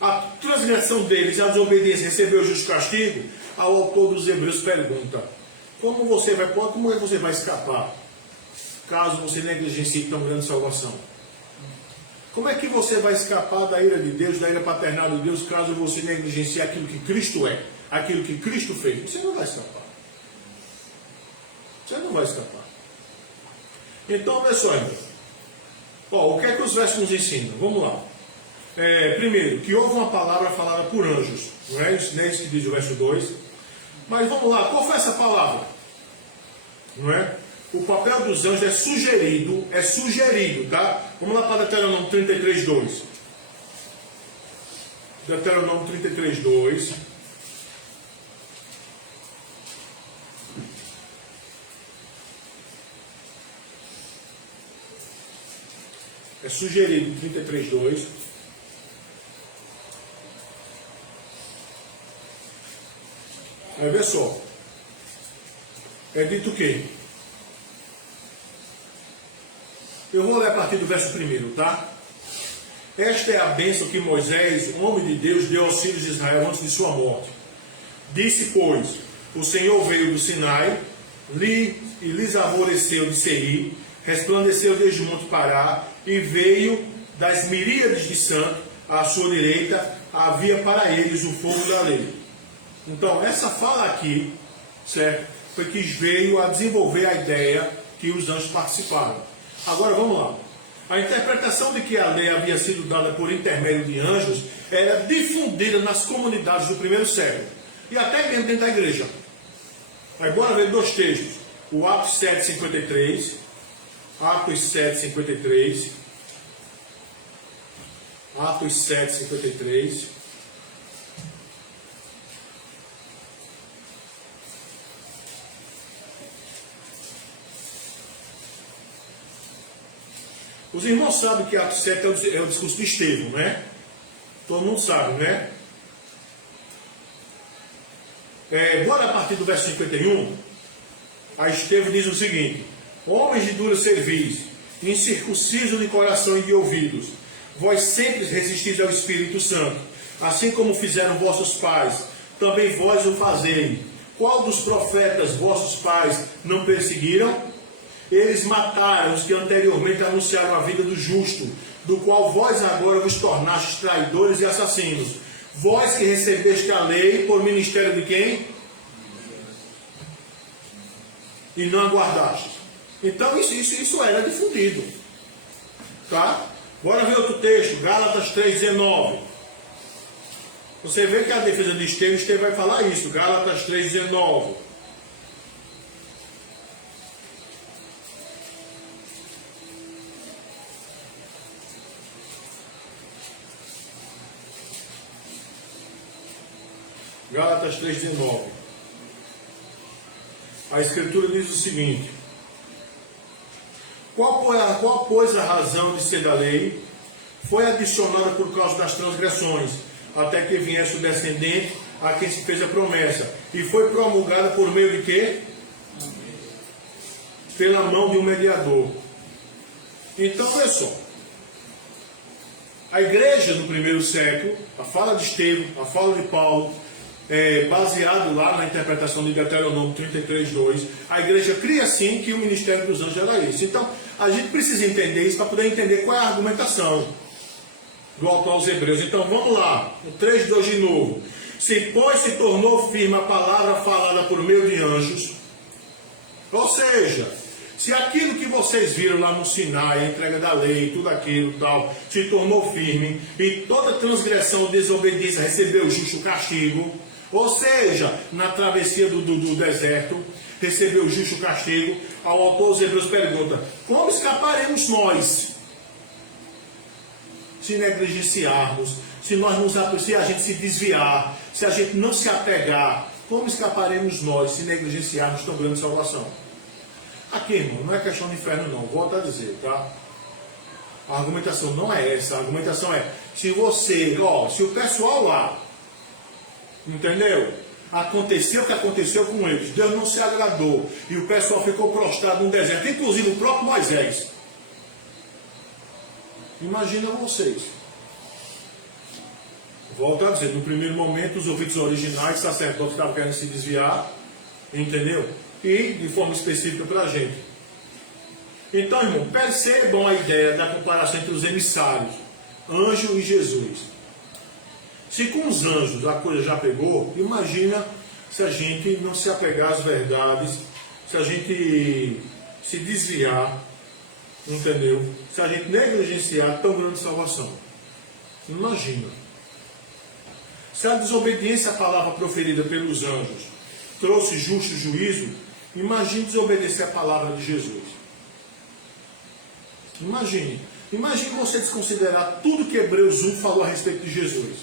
A transgressão deles, a desobediência, recebeu o justo castigo, ao autor dos Hebreus pergunta, como é que você vai escapar, caso você negligencie tão grande salvação? Como é que você vai escapar da ira de Deus, da ira paternal de Deus, caso você negligencie aquilo que Cristo é, aquilo que Cristo fez? Você não vai escapar. Você não vai escapar. Então, olha só, irmão. O que é que os versos nos ensinam? Vamos lá. Primeiro, que houve uma palavra falada por anjos. Não é isso que diz o verso 2. Mas vamos lá, qual foi essa palavra? Não é? O papel dos anjos é sugerido, tá? Vamos lá para Deuteronômio 33:2. Deuteronômio 33:2. É sugerido 33:2. Aí vê só. É dito o quê? Eu vou ler a partir do verso 1, tá? Esta é a bênção que Moisés, homem de Deus, deu aos filhos de Israel antes de sua morte. Disse, pois, o Senhor veio do Sinai, e lhes arvoreceu de Seir, resplandeceu desde o monte Pará, e veio das miríades de santos, à sua direita, havia para eles o fogo da lei. Então, essa fala aqui, certo? Foi que veio a desenvolver a ideia que os anjos participaram. Agora vamos lá. A interpretação de que a lei havia sido dada por intermédio de anjos era difundida nas comunidades do primeiro século e até mesmo dentro da igreja. Aí bora ver dois textos. O Atos 7:53. Atos 7:53. Atos 7:53. Os irmãos sabem que Atos 7 é o discurso de Estevão, né? Todo mundo sabe, né? Bora a partir do verso 51. A Estevão diz o seguinte: homens de dura cerviz, incircuncisos de coração e de ouvidos, vós sempre resistis ao Espírito Santo, assim como fizeram vossos pais, também vós o fazei. Qual dos profetas vossos pais não perseguiram? Eles mataram os que anteriormente anunciaram a vida do justo, do qual vós agora vos tornastes traidores e assassinos. Vós que recebeste a lei por ministério de quem? E não aguardastes. Então isso era difundido. Tá? Bora ver outro texto, Gálatas 3:19. Você vê que a defesa de Estevão vai falar isso, Gálatas 3:19. Gálatas 3:19. A Escritura diz o seguinte: qual, pois, a razão de ser da lei? Foi adicionada por causa das transgressões, até que viesse o descendente a quem se fez a promessa. E foi promulgada por meio de quê? Pela mão de um mediador. Então, olha só. A igreja do primeiro século, a fala de Estevão, a fala de Paulo, baseado lá na interpretação de Deuteronômio 33:2, a igreja cria sim que o ministério dos anjos era isso. Então, a gente precisa entender isso para poder entender qual é a argumentação do autor aos Hebreus. Então, vamos lá, o 3:2 de novo. Se, pois, se tornou firme a palavra falada por meio de anjos, ou seja, se aquilo que vocês viram lá no Sinai, a entrega da lei, tudo aquilo tal, se tornou firme, e toda transgressão ou desobediência recebeu justo castigo, ou seja, na travessia do deserto, recebeu justo castigo, ao autor dos Hebreus pergunta: como escaparemos nós? Se negligenciarmos, se a gente se desviar, se a gente não se apegar, como escaparemos nós se negligenciarmos tão grande salvação? Aqui, irmão, não é questão de inferno não, volto a dizer, tá? A argumentação não é essa, a argumentação é, se o pessoal lá, entendeu? Aconteceu o que aconteceu com eles, Deus não se agradou, e o pessoal ficou prostrado no deserto, inclusive o próprio Moisés. Imagina vocês. Volto a dizer, no primeiro momento, os ouvidos originais, sacerdotes estavam querendo se desviar, entendeu? E de forma específica para a gente. Então, irmão, percebam a ideia da comparação entre os emissários. anjo e Jesus. Se com os anjos a coisa já pegou, imagina se a gente não se apegar às verdades, se a gente se desviar, entendeu? Se a gente negligenciar tão grande salvação. Imagina. Se a desobediência à palavra proferida pelos anjos trouxe justo juízo, imagine desobedecer a palavra de Jesus. Imagine você desconsiderar tudo que Hebreus 1 falou a respeito de Jesus.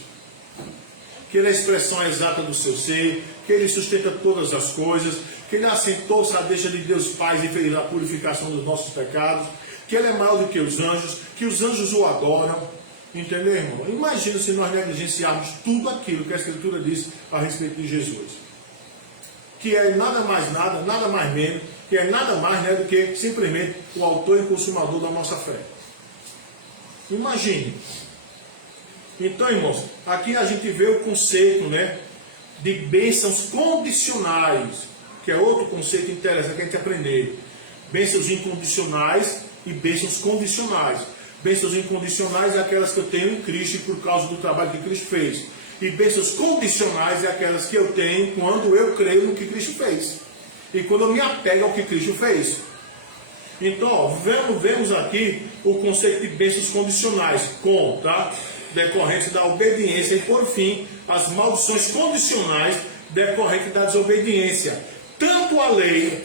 Que ele é a expressão exata do seu ser, que ele sustenta todas as coisas, que ele assentou-se à deixa de Deus Pai e fez a purificação dos nossos pecados, que ele é maior do que os anjos o adoram. Entendeu, irmão? Imagina se nós negligenciarmos tudo aquilo que a Escritura diz a respeito de Jesus. Que é nada mais menos, que é nada mais, né, do que simplesmente o autor e consumador da nossa fé. Imagine. Então, irmãos, aqui a gente vê o conceito, né, de bênçãos condicionais, que é outro conceito interessante que a gente aprender. Bênçãos incondicionais e bênçãos condicionais. Bênçãos incondicionais é aquelas que eu tenho em Cristo e por causa do trabalho que Cristo fez. E bênçãos condicionais é aquelas que eu tenho quando eu creio no que Cristo fez. E quando eu me apego ao que Cristo fez. Então, ó, vemos aqui o conceito de bênçãos condicionais, decorrentes da obediência, e por fim, as maldições condicionais decorrentes da desobediência. Tanto a lei,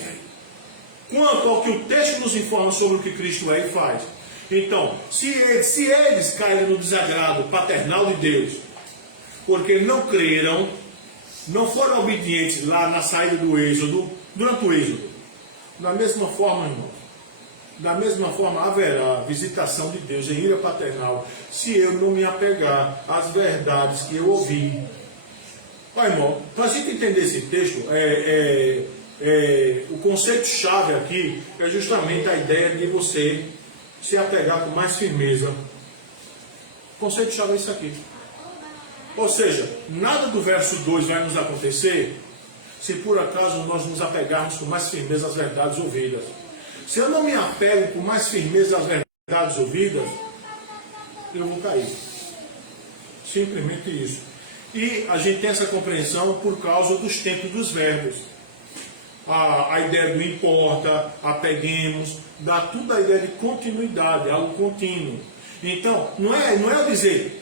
quanto ao que o texto nos informa sobre o que Cristo é e faz. Então, se eles caírem no desagrado paternal de Deus, porque não creram, não foram obedientes lá na saída do êxodo, durante o êxodo, da mesma forma, irmão, da mesma forma haverá visitação de Deus em ira paternal, se eu não me apegar às verdades que eu ouvi. Olha, irmão, para a gente entender esse texto, o conceito-chave aqui é justamente a ideia de você se apegar com mais firmeza. O conceito-chave é isso aqui. Ou seja, nada do verso 2 vai nos acontecer se por acaso nós nos apegarmos com mais firmeza às verdades ouvidas. Se eu não me apego com mais firmeza às verdades ouvidas, eu vou cair. Simplesmente isso. E a gente tem essa compreensão por causa dos tempos dos verbos. A ideia do importa, apeguemos, dá tudo a ideia de continuidade, algo contínuo. Então, não é eu dizer,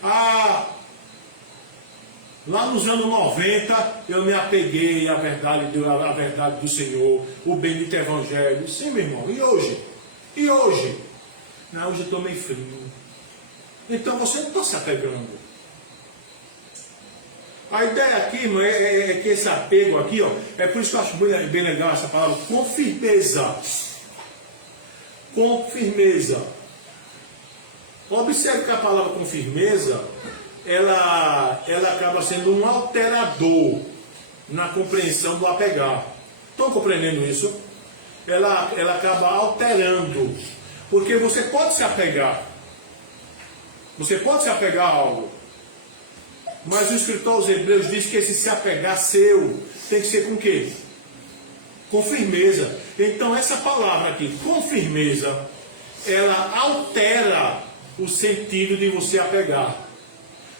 lá nos anos 90 eu me apeguei à verdade do Senhor, o bendito Evangelho. Sim, meu irmão, e hoje? E hoje? Não, hoje eu estou meio frio. Então você não está se apegando. A ideia aqui, irmão, é que esse apego aqui, ó, é por isso que eu acho bem legal essa palavra, com firmeza. Com firmeza. Observe que a palavra com firmeza, ela acaba sendo um alterador na compreensão do apegar. Estão compreendendo isso? Ela acaba alterando. Porque você pode se apegar. Você pode se apegar a algo. Mas o escritor aos Hebreus diz que esse se apegar seu tem que ser com o quê? Com firmeza. Então essa palavra aqui, com firmeza, ela altera o sentido de você apegar.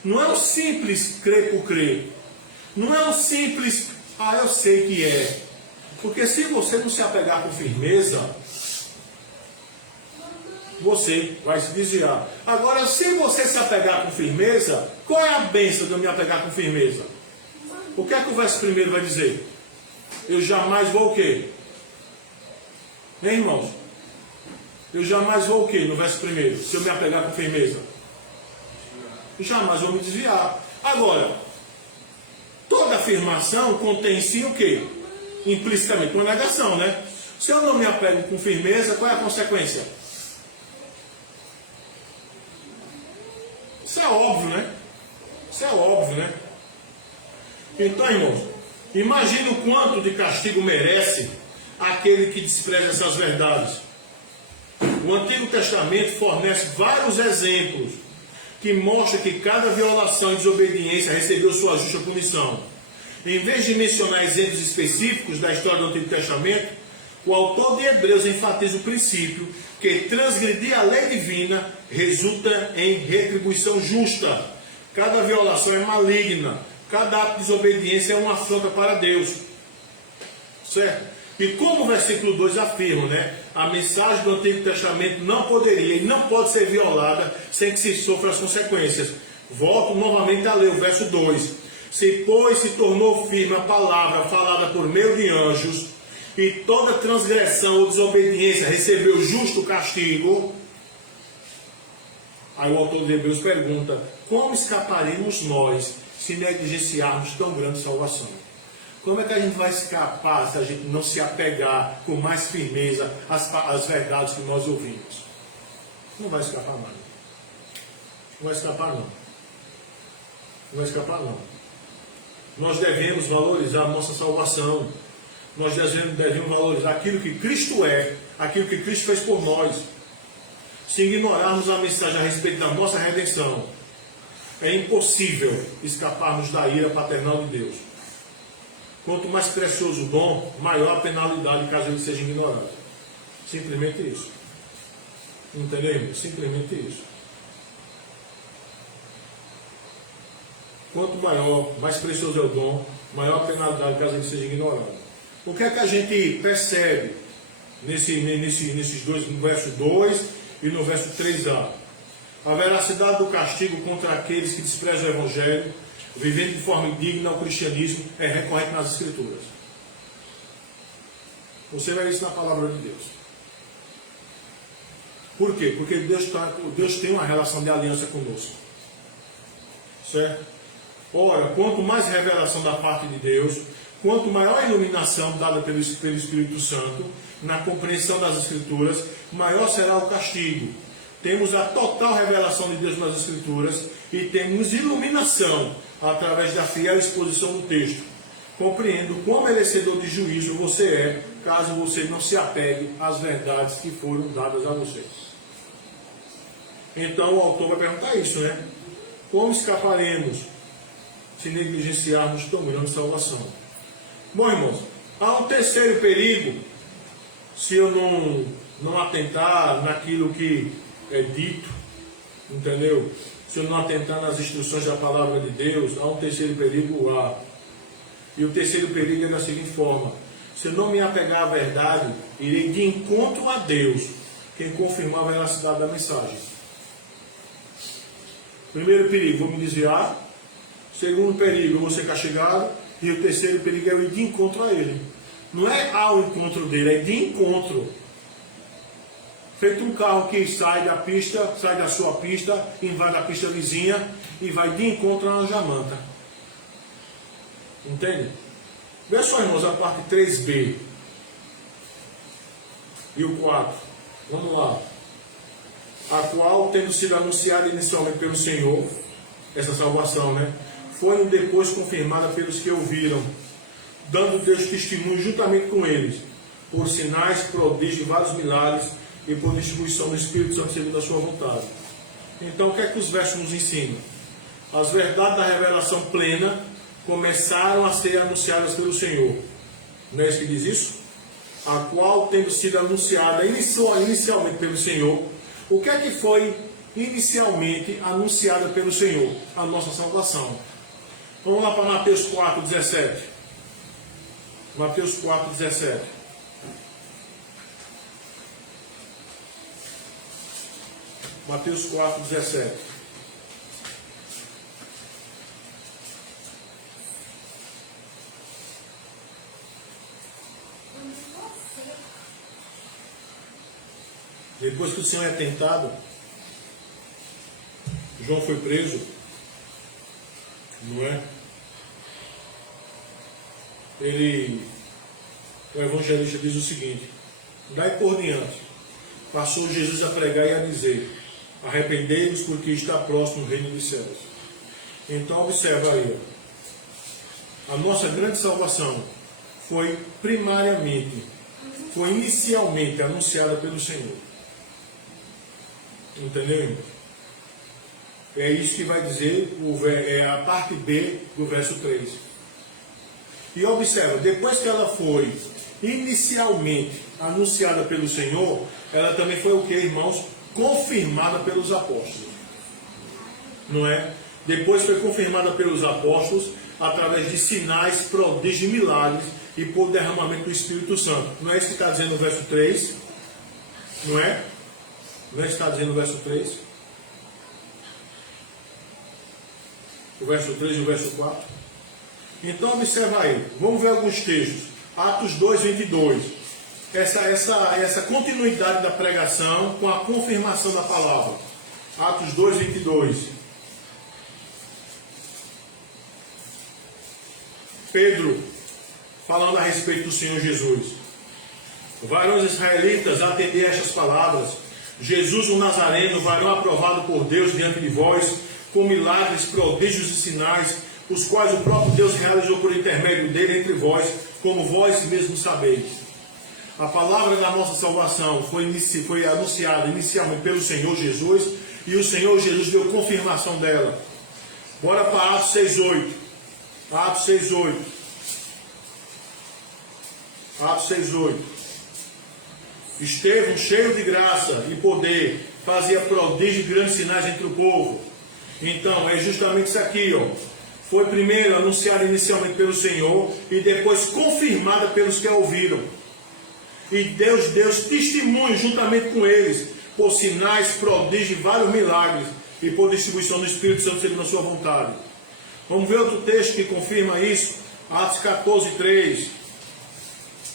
Não é um simples crer por crer. Não é um simples, eu sei que é. Porque se você não se apegar com firmeza, você vai se desviar. Agora, se você se apegar com firmeza, qual é a bênção de eu me apegar com firmeza? O que é que o verso primeiro vai dizer? Eu jamais vou o quê? Hein, irmãos? Eu jamais vou o quê no verso primeiro, se eu me apegar com firmeza? Eu jamais vou me desviar. Agora, toda afirmação contém em si o quê? Implicitamente, uma negação, né? Se eu não me apego com firmeza, qual é a consequência? Isso é óbvio, né? Isso é óbvio, né? Então, irmãos, imagine o quanto de castigo merece aquele que despreza essas verdades. O Antigo Testamento fornece vários exemplos que mostram que cada violação e desobediência recebeu sua justa punição. Em vez de mencionar exemplos específicos da história do Antigo Testamento, O autor de Hebreus enfatiza o princípio que transgredir a lei divina resulta em retribuição justa. Cada violação é maligna. Cada ato de desobediência é uma afronta para Deus. Certo? E como o versículo 2 afirma, né? A mensagem do Antigo Testamento não poderia e não pode ser violada sem que se sofra as consequências. Volto novamente a ler o verso 2. Se, pois, se tornou firme a palavra falada por meio de anjos, e toda transgressão ou desobediência recebeu justo castigo. Aí o autor de Hebreus pergunta: como escaparemos nós se negligenciarmos tão grande salvação? Como é que a gente vai escapar se a gente não se apegar com mais firmeza às verdades que nós ouvimos? Não vai escapar mais. Não vai escapar não. Não vai escapar não. Nós devemos valorizar a nossa salvação. Nós devemos valorizar aquilo que Cristo é, aquilo que Cristo fez por nós. Se ignorarmos a mensagem a respeito da nossa redenção, é impossível escaparmos da ira paternal de Deus. Quanto mais precioso o dom, maior a penalidade caso ele seja ignorado. Simplesmente isso. Entendeu? Simplesmente isso. Quanto maior, mais precioso é o dom, maior a penalidade caso ele seja ignorado. O que é que a gente percebe nesses dois, no verso 2 e no verso 3a? A veracidade do castigo contra aqueles que desprezam o Evangelho, vivendo de forma indigna ao cristianismo, é recorrente nas Escrituras. Você vai ver isso na palavra de Deus. Por quê? Porque Deus tem uma relação de aliança conosco. Certo? Ora, quanto mais revelação da parte de Deus, quanto maior a iluminação dada pelo Espírito Santo, na compreensão das Escrituras, maior será o castigo. Temos a total revelação de Deus nas Escrituras e temos iluminação através da fiel exposição do texto. Compreendo quão merecedor de juízo você é, caso você não se apegue às verdades que foram dadas a você. Então o autor vai perguntar isso, né? Como escaparemos se negligenciarmos tão grande salvação? Bom, irmãos, há um terceiro perigo se eu não atentar naquilo que é dito, entendeu? Se eu não atentar nas instruções da palavra de Deus, há um terceiro perigo lá. E o terceiro perigo é da seguinte forma: se eu não me apegar à verdade, irei de encontro a Deus, quem confirmar a veracidade da mensagem. Primeiro perigo, vou me desviar. Segundo perigo, eu vou ser castigado. E o terceiro perigo é eu ir de encontro a Ele. Não é ao encontro dele, é de encontro. Feito um carro que sai da pista, sai da sua pista, invade a pista vizinha e vai de encontro à jamanta. Entende? Veja só, irmãos, a parte 3b e o 4. Vamos lá. A qual, tendo sido anunciada inicialmente pelo Senhor, essa salvação, né? Foi depois confirmada pelos que ouviram, dando Deus testemunho juntamente com eles, por sinais, prodígios e vários milagres, e por distribuição do Espírito Santo segundo a sua vontade. Então, o que é que os versos nos ensinam? As verdades da revelação plena começaram a ser anunciadas pelo Senhor. Não é isso que diz isso? A qual, tendo sido anunciada inicialmente pelo Senhor, o que é que foi inicialmente anunciada pelo Senhor? A nossa salvação. Vamos lá para Mateus 4:17. Mateus 4:17. Mateus 4:17. Depois que o Senhor é tentado, João foi preso, não é? O evangelista diz o seguinte: daí por diante, passou Jesus a pregar e a dizer: arrependei-vos, porque está próximo o reino dos céus. Então observa aí, a nossa grande salvação foi inicialmente anunciada pelo Senhor. Entendeu, irmão? É isso que vai dizer a parte B do verso 3. E observa, depois que ela foi inicialmente anunciada pelo Senhor, ela também foi o que, irmãos? Confirmada pelos apóstolos. Não é? Depois foi confirmada pelos apóstolos através de sinais, prodígios e milagres e por derramamento do Espírito Santo. Não é isso que está dizendo no verso 3? Não é? Não é isso que está dizendo no verso 3? O verso 3 e o verso 4? Então observa aí, vamos ver alguns textos. Atos 2, 22. Essa continuidade da pregação com a confirmação da palavra. Atos 2, 22. Pedro, falando a respeito do Senhor Jesus. Varões israelitas, atendei a estas palavras. Jesus o Nazareno, varão aprovado por Deus diante de vós, com milagres, prodígios e sinais, os quais o próprio Deus realizou por intermédio dele entre vós, como vós mesmos sabeis. A palavra da nossa salvação foi anunciada inicialmente pelo Senhor Jesus, e o Senhor Jesus deu confirmação dela. Bora para Atos 6:8. Atos 6:8. Atos 6:8. Estevão, cheio de graça e poder, fazia prodígios e grandes sinais entre o povo. Então, é justamente isso aqui, ó. Foi primeiro anunciada inicialmente pelo Senhor e depois confirmada pelos que a ouviram. E Deus deu testemunho juntamente com eles, por sinais, prodígios e vários milagres, e por distribuição do Espírito Santo segundo a sua vontade. Vamos ver outro texto que confirma isso? Atos 14:3.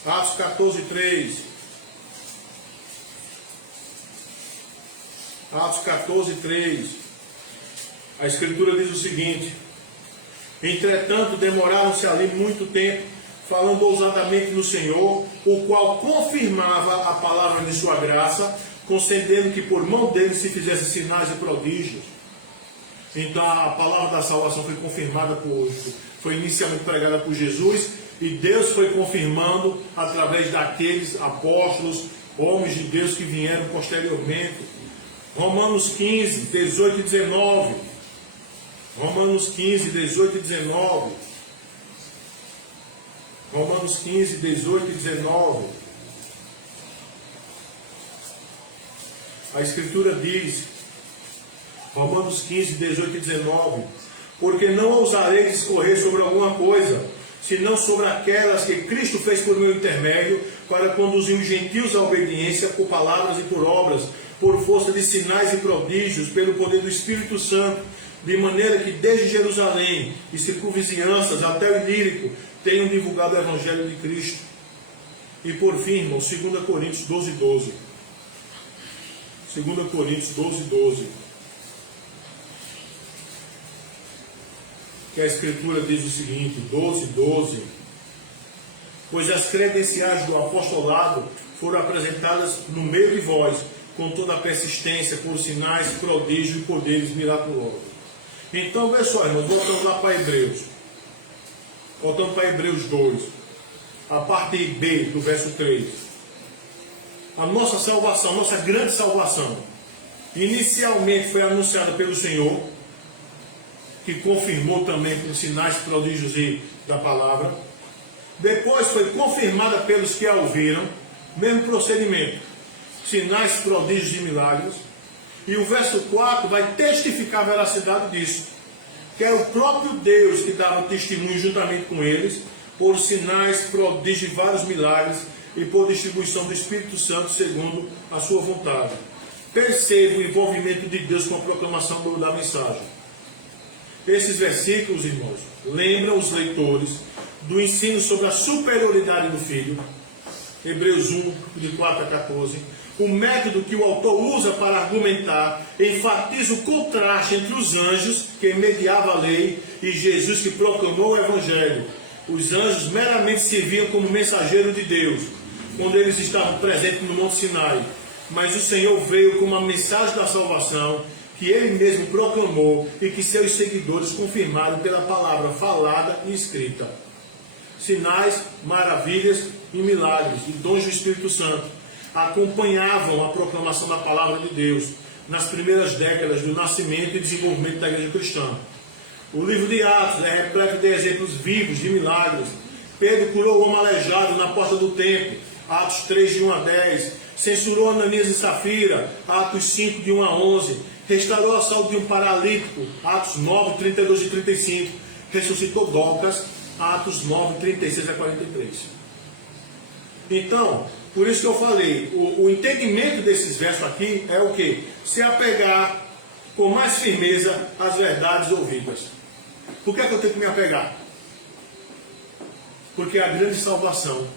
Atos 14:3. Atos 14:3. A Escritura diz o seguinte: entretanto, demoraram-se ali muito tempo, falando ousadamente no Senhor, o qual confirmava a palavra de sua graça, concedendo que por mão dele se fizessem sinais e prodígios. Então a palavra da salvação foi confirmada foi inicialmente pregada por Jesus, e Deus foi confirmando através daqueles apóstolos, homens de Deus que vieram posteriormente. Romanos 15, 18 e 19. Romanos 15, 18 e 19. Romanos 15, 18 e 19. A Escritura diz, Romanos 15, 18 e 19: porque não ousarei discorrer sobre alguma coisa, senão sobre aquelas que Cristo fez por meu intermédio, para conduzir os gentios à obediência por palavras e por obras, por força de sinais e prodígios, pelo poder do Espírito Santo, de maneira que desde Jerusalém e circunvizinhanças até o Ilírico tenham divulgado o Evangelho de Cristo. E por fim, irmãos, 2 Coríntios 12, 12. 2 Coríntios 12, 12. Que a Escritura diz o seguinte, 12, 12. Pois as credenciais do apostolado foram apresentadas no meio de vós, com toda a persistência, por sinais, prodígios e poderes miraculosos. Então, vê só, irmãos, voltando lá para Hebreus. Voltando para Hebreus 2. A parte B do verso 3. A nossa salvação, nossa grande salvação, inicialmente foi anunciada pelo Senhor, que confirmou também com sinais, prodígios e da palavra. Depois foi confirmada pelos que a ouviram, mesmo procedimento, sinais, prodígios e milagres. E o verso 4 vai testificar a veracidade disso, que era o próprio Deus que dava testemunho juntamente com eles, por sinais, prodígios e vários milagres, e por distribuição do Espírito Santo segundo a sua vontade. Perceba o envolvimento de Deus com a proclamação da mensagem. Esses versículos, irmãos, lembram os leitores do ensino sobre a superioridade do Filho, Hebreus 1, de 4 a 14. O método que o autor usa para argumentar enfatiza o contraste entre os anjos, que mediavam a lei, e Jesus, que proclamou o Evangelho. Os anjos meramente serviam como mensageiros de Deus, quando eles estavam presentes no Monte Sinai. Mas o Senhor veio com uma mensagem da salvação, que ele mesmo proclamou e que seus seguidores confirmaram pela palavra falada e escrita. Sinais, maravilhas e milagres e dons do Espírito Santo acompanhavam a proclamação da palavra de Deus nas primeiras décadas do nascimento e desenvolvimento da igreja cristã. O livro de Atos é repleto de exemplos vivos de milagres Pedro curou o homem aleijado na porta do templo, Atos 3, de 1 a 10. Censurou Ananias e Safira, Atos 5, de 1 a 11. Restaurou a saúde de um paralítico, Atos 9, 32 e 35. Ressuscitou Dorcas, Atos 9, 36 a 43. Então, por isso que eu falei, o entendimento desses versos aqui é o quê? Se apegar com mais firmeza às verdades ouvidas. Por que é que eu tenho que me apegar? Porque a grande salvação,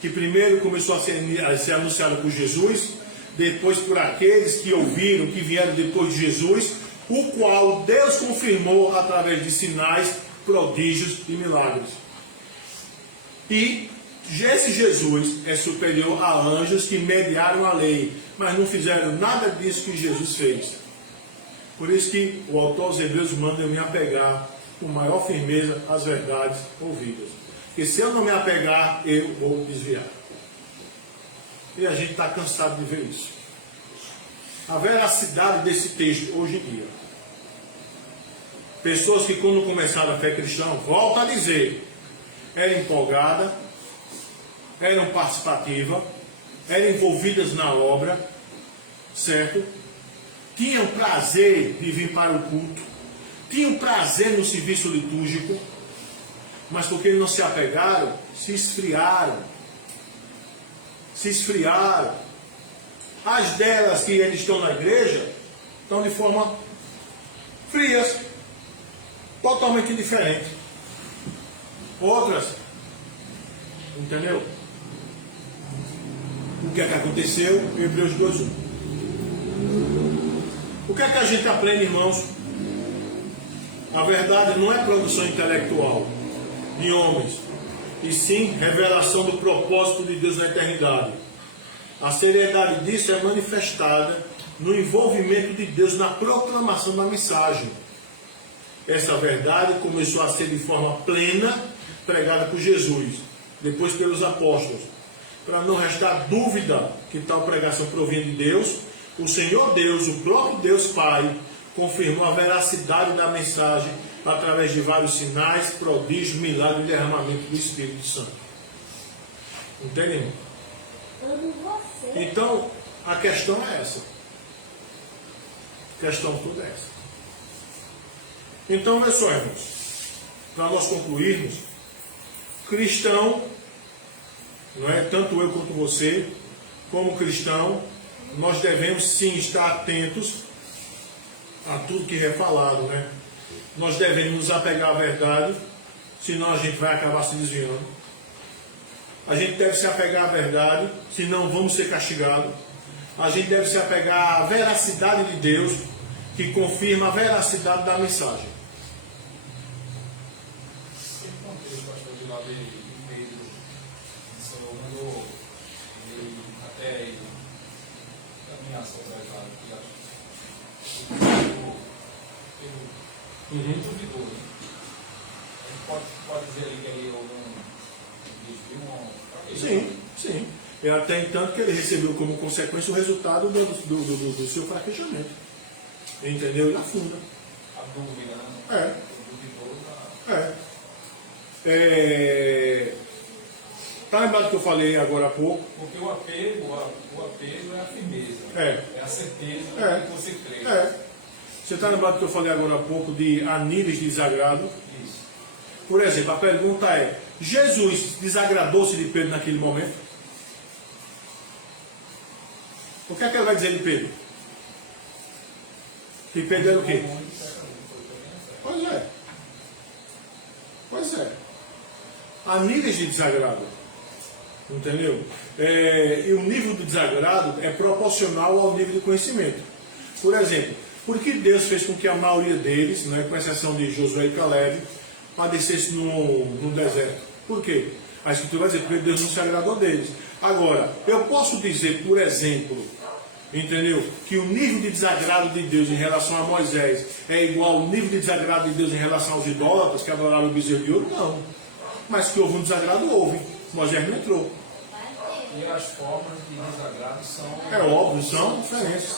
que primeiro começou a ser anunciada por Jesus, depois por aqueles que ouviram, que vieram depois de Jesus, o qual Deus confirmou através de sinais, prodígios e milagres. E esse Jesus é superior a anjos que mediaram a lei, mas não fizeram nada disso que Jesus fez. Por isso que o autor aos Hebreus manda eu me apegar com maior firmeza às verdades ouvidas. Porque se eu não me apegar, eu vou desviar. E a gente está cansado de ver isso. A veracidade desse texto hoje em dia. Pessoas que quando começaram a fé cristã, volto a dizer, eram empolgadas, eram participativas, eram envolvidas na obra, certo? Tinham prazer de vir para o culto, tinham prazer no serviço litúrgico, mas porque não se apegaram, se esfriaram. Se esfriaram. As delas que ainda estão na igreja estão de forma frias, totalmente diferente. Outras, entendeu? O que é que aconteceu? Hebreus 2:1. O que é que a gente aprende, irmãos? A verdade não é produção intelectual de homens, e sim revelação do propósito de Deus na eternidade. A seriedade disso é manifestada no envolvimento de Deus na proclamação da mensagem. Essa verdade começou a ser de forma plena pregada por Jesus, depois pelos apóstolos. Para não restar dúvida que tal pregação provinha de Deus, o Senhor Deus, o próprio Deus Pai, confirmou a veracidade da mensagem através de vários sinais, prodígios, milagres e derramamento do Espírito Santo. Entendem? Então, a questão é essa. A questão toda é essa. Então, olha só, irmãos, para nós concluirmos, cristão, não é? Tanto eu quanto você, como cristão, nós devemos sim estar atentos a tudo que é falado, né? Nós devemos nos apegar à verdade, senão a gente vai acabar se desviando. A gente deve se apegar à verdade, senão vamos ser castigados. A gente deve se apegar à veracidade de Deus, que confirma a veracidade da mensagem. Muito duvidoso. A gente pode dizer ali que ele desviou Sim, sim. E até entanto que ele recebeu como consequência o resultado do seu fraquejamento. Entendeu? E afunda. A dúvida, né? Tá lembrado que eu falei agora há pouco? Porque o apego é a firmeza. É a certeza que você crê. Você está lembrado que eu falei agora há pouco de níveis de desagrado? Isso. Por exemplo, a pergunta é: Jesus desagradou-se de Pedro naquele momento? O que é que ele vai dizer de Pedro? Que Pedro era o quê? Pois é. Há níveis de desagrado. Entendeu? E o nível de desagrado é proporcional ao nível de conhecimento. Por exemplo, por que Deus fez com que a maioria deles, né, com exceção de Josué e Caleb, padecesse no deserto? Por quê? A Escritura vai dizer, porque Deus não se agradou deles. Agora, eu posso dizer, por exemplo, entendeu? Que o nível de desagrado de Deus em relação a Moisés é igual ao nível de desagrado de Deus em relação aos idólatras que adoraram o bezerro de ouro? Não. Mas que houve um desagrado, houve. Moisés não entrou. E as formas de desagrado são... É óbvio, são diferentes.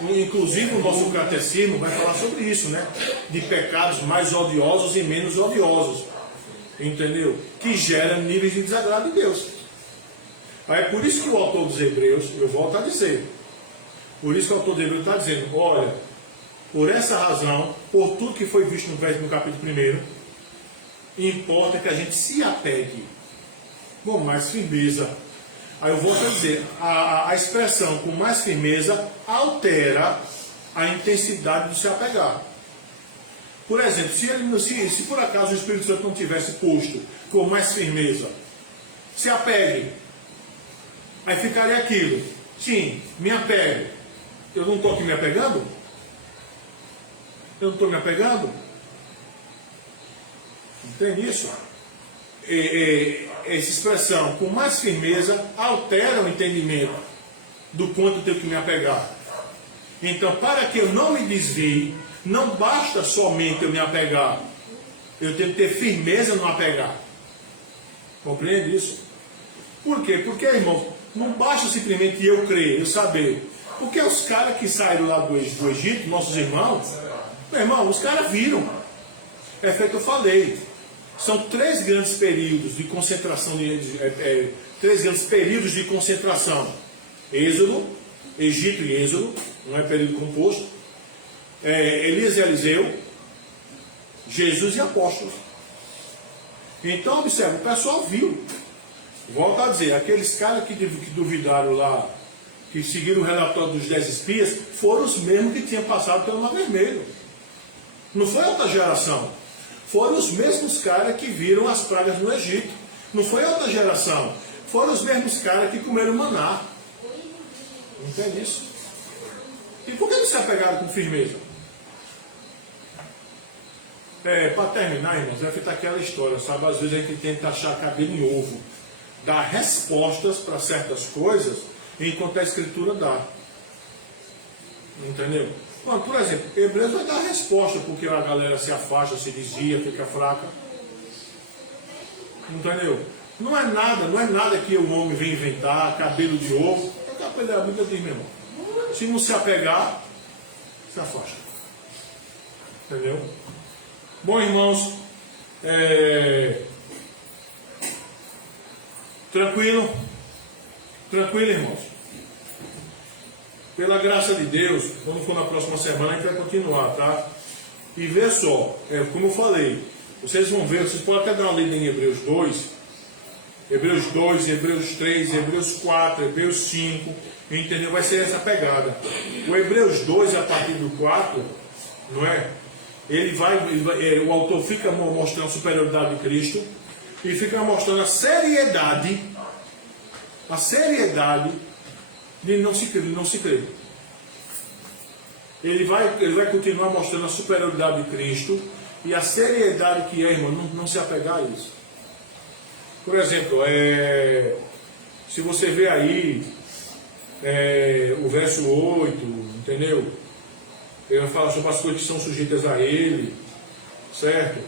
Inclusive o nosso catecismo vai falar sobre isso, né? De pecados mais odiosos e menos odiosos. entendeu? Que gera níveis de desagrado de Deus. Aí por isso que o autor dos Hebreus, eu volto a dizer, por isso que o autor dos Hebreus está dizendo, olha, por essa razão, por tudo que foi visto no capítulo 1, importa que a gente se apegue com mais firmeza. Aí eu volto a dizer, a expressão com mais firmeza altera a intensidade de se apegar. Por exemplo, se por acaso o Espírito Santo não tivesse posto com mais firmeza, se apegue, aí ficaria aquilo, sim, me apego. Eu não estou aqui me apegando? Eu não estou me apegando? Entende isso? Essa expressão, com mais firmeza, altera o entendimento do quanto eu tenho que me apegar. Então, para que eu não me desvie, não basta somente eu me apegar. Eu tenho que ter firmeza no apegar. Compreende isso? Por quê? Porque, irmão, não basta simplesmente eu crer, eu saber. Porque os caras que saíram lá do Egito, nossos irmãos, meu irmão, os caras viram. É feito que eu falei. São 3 grandes períodos de concentração, 3 grandes períodos de concentração. Êxodo, Egito e Êxodo, não é período composto. Elias e Eliseu, Jesus e apóstolos. Então, observe, o pessoal viu. Volto a dizer, aqueles caras que duvidaram lá, que seguiram o relatório dos 10 espias, foram os mesmos que tinham passado pelo Mar Vermelho. Não foi outra geração. Foram os mesmos caras que viram as pragas no Egito. Não foi outra geração. Foram os mesmos caras que comeram maná. Não entende isso? E por que não se apegaram com firmeza? Para terminar, irmãos, vai ficar aquela história, sabe? Às vezes a gente tenta achar cabelo em ovo, dar respostas para certas coisas, enquanto a Escritura dá. Entendeu? Bom, por exemplo, Hebreus vai dar resposta porque a galera se afasta, se desvia, fica fraca. Entendeu? Não é nada que o homem vem inventar, cabelo de ovo. A Bíblia diz, meu irmão, se não se apegar, se afasta. Entendeu? Bom, irmãos, tranquilo, irmãos. Pela graça de Deus, quando for na próxima semana, a gente vai continuar, tá? E vê só, como eu falei, vocês vão ver, vocês podem até dar uma lida em Hebreus 2, Hebreus 3, Hebreus 4, Hebreus 5, entendeu? Vai ser essa pegada. O Hebreus 2, a partir do 4, não é? O autor fica mostrando a superioridade de Cristo e fica mostrando a seriedade de não se crer. Ele vai continuar mostrando a superioridade de Cristo e a seriedade que é, irmão, não se apegar a isso. Por exemplo, se você vê aí o verso 8, entendeu? Ele vai falar sobre as coisas que são sujeitas a ele, certo?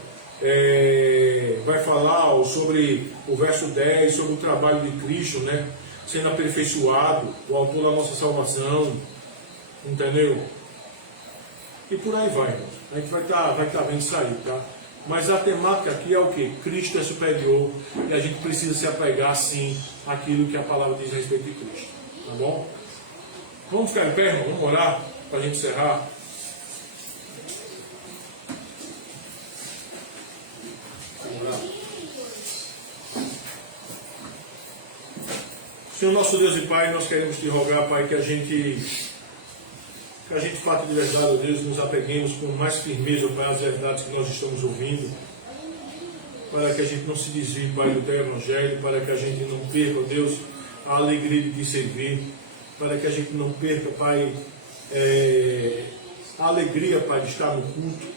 Vai falar sobre o verso 10, sobre o trabalho de Cristo, né? Sendo aperfeiçoado, o autor da nossa salvação, entendeu? E por aí vai, irmão. A gente vai estar vendo isso aí, tá? Mas a temática aqui é o que? Cristo é superior e a gente precisa se apegar, sim, àquilo que a palavra diz a respeito de Cristo. Tá bom? Vamos ficar em pé, irmão? Vamos orar para a gente encerrar. Vamos orar. Senhor nosso Deus e Pai, nós queremos te rogar, Pai, que a gente faça de verdade, ó Deus, nos apeguemos com mais firmeza, Pai, às verdades que nós estamos ouvindo, para que a gente não se desvie, Pai, do teu Evangelho, para que a gente não perca, ó Deus, a alegria de te servir, para que a gente não perca, Pai, a alegria, Pai, de estar no culto,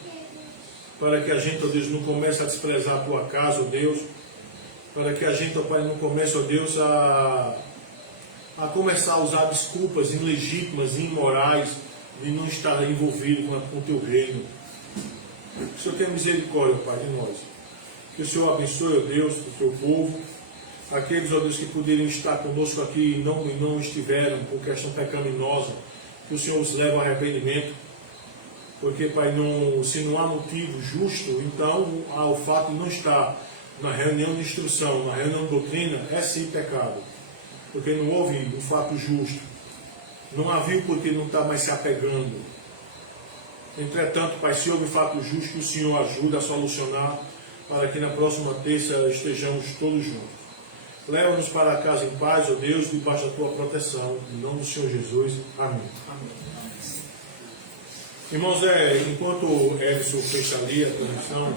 para que a gente, ó Deus, não comece a desprezar a tua casa, ó Deus, para que a gente, ó Pai, não comece, ó Deus, a começar a usar desculpas ilegítimas, imorais, de não estar envolvido com o teu reino. Que o Senhor tenha misericórdia, Pai, de nós. Que o Senhor abençoe, ó Deus, o teu povo. Aqueles, ó Deus, que poderiam estar conosco aqui e não estiveram por questão pecaminosa. Que o Senhor os leve ao arrependimento. Porque, Pai, se não há motivo justo, então o fato de não estar na reunião de instrução, na reunião de doutrina, é sim pecado. Porque não houve um fato justo. Não havia porque não está mais se apegando. Entretanto, Pai, se houve um fato justo, que o Senhor ajuda a solucionar, para que na próxima terça estejamos todos juntos. Leva-nos para casa em paz, ó Deus, debaixo da tua proteção. Em nome do Senhor Jesus. Amém. Amém. Irmãos, enquanto o Edson fecha ali a transmissão,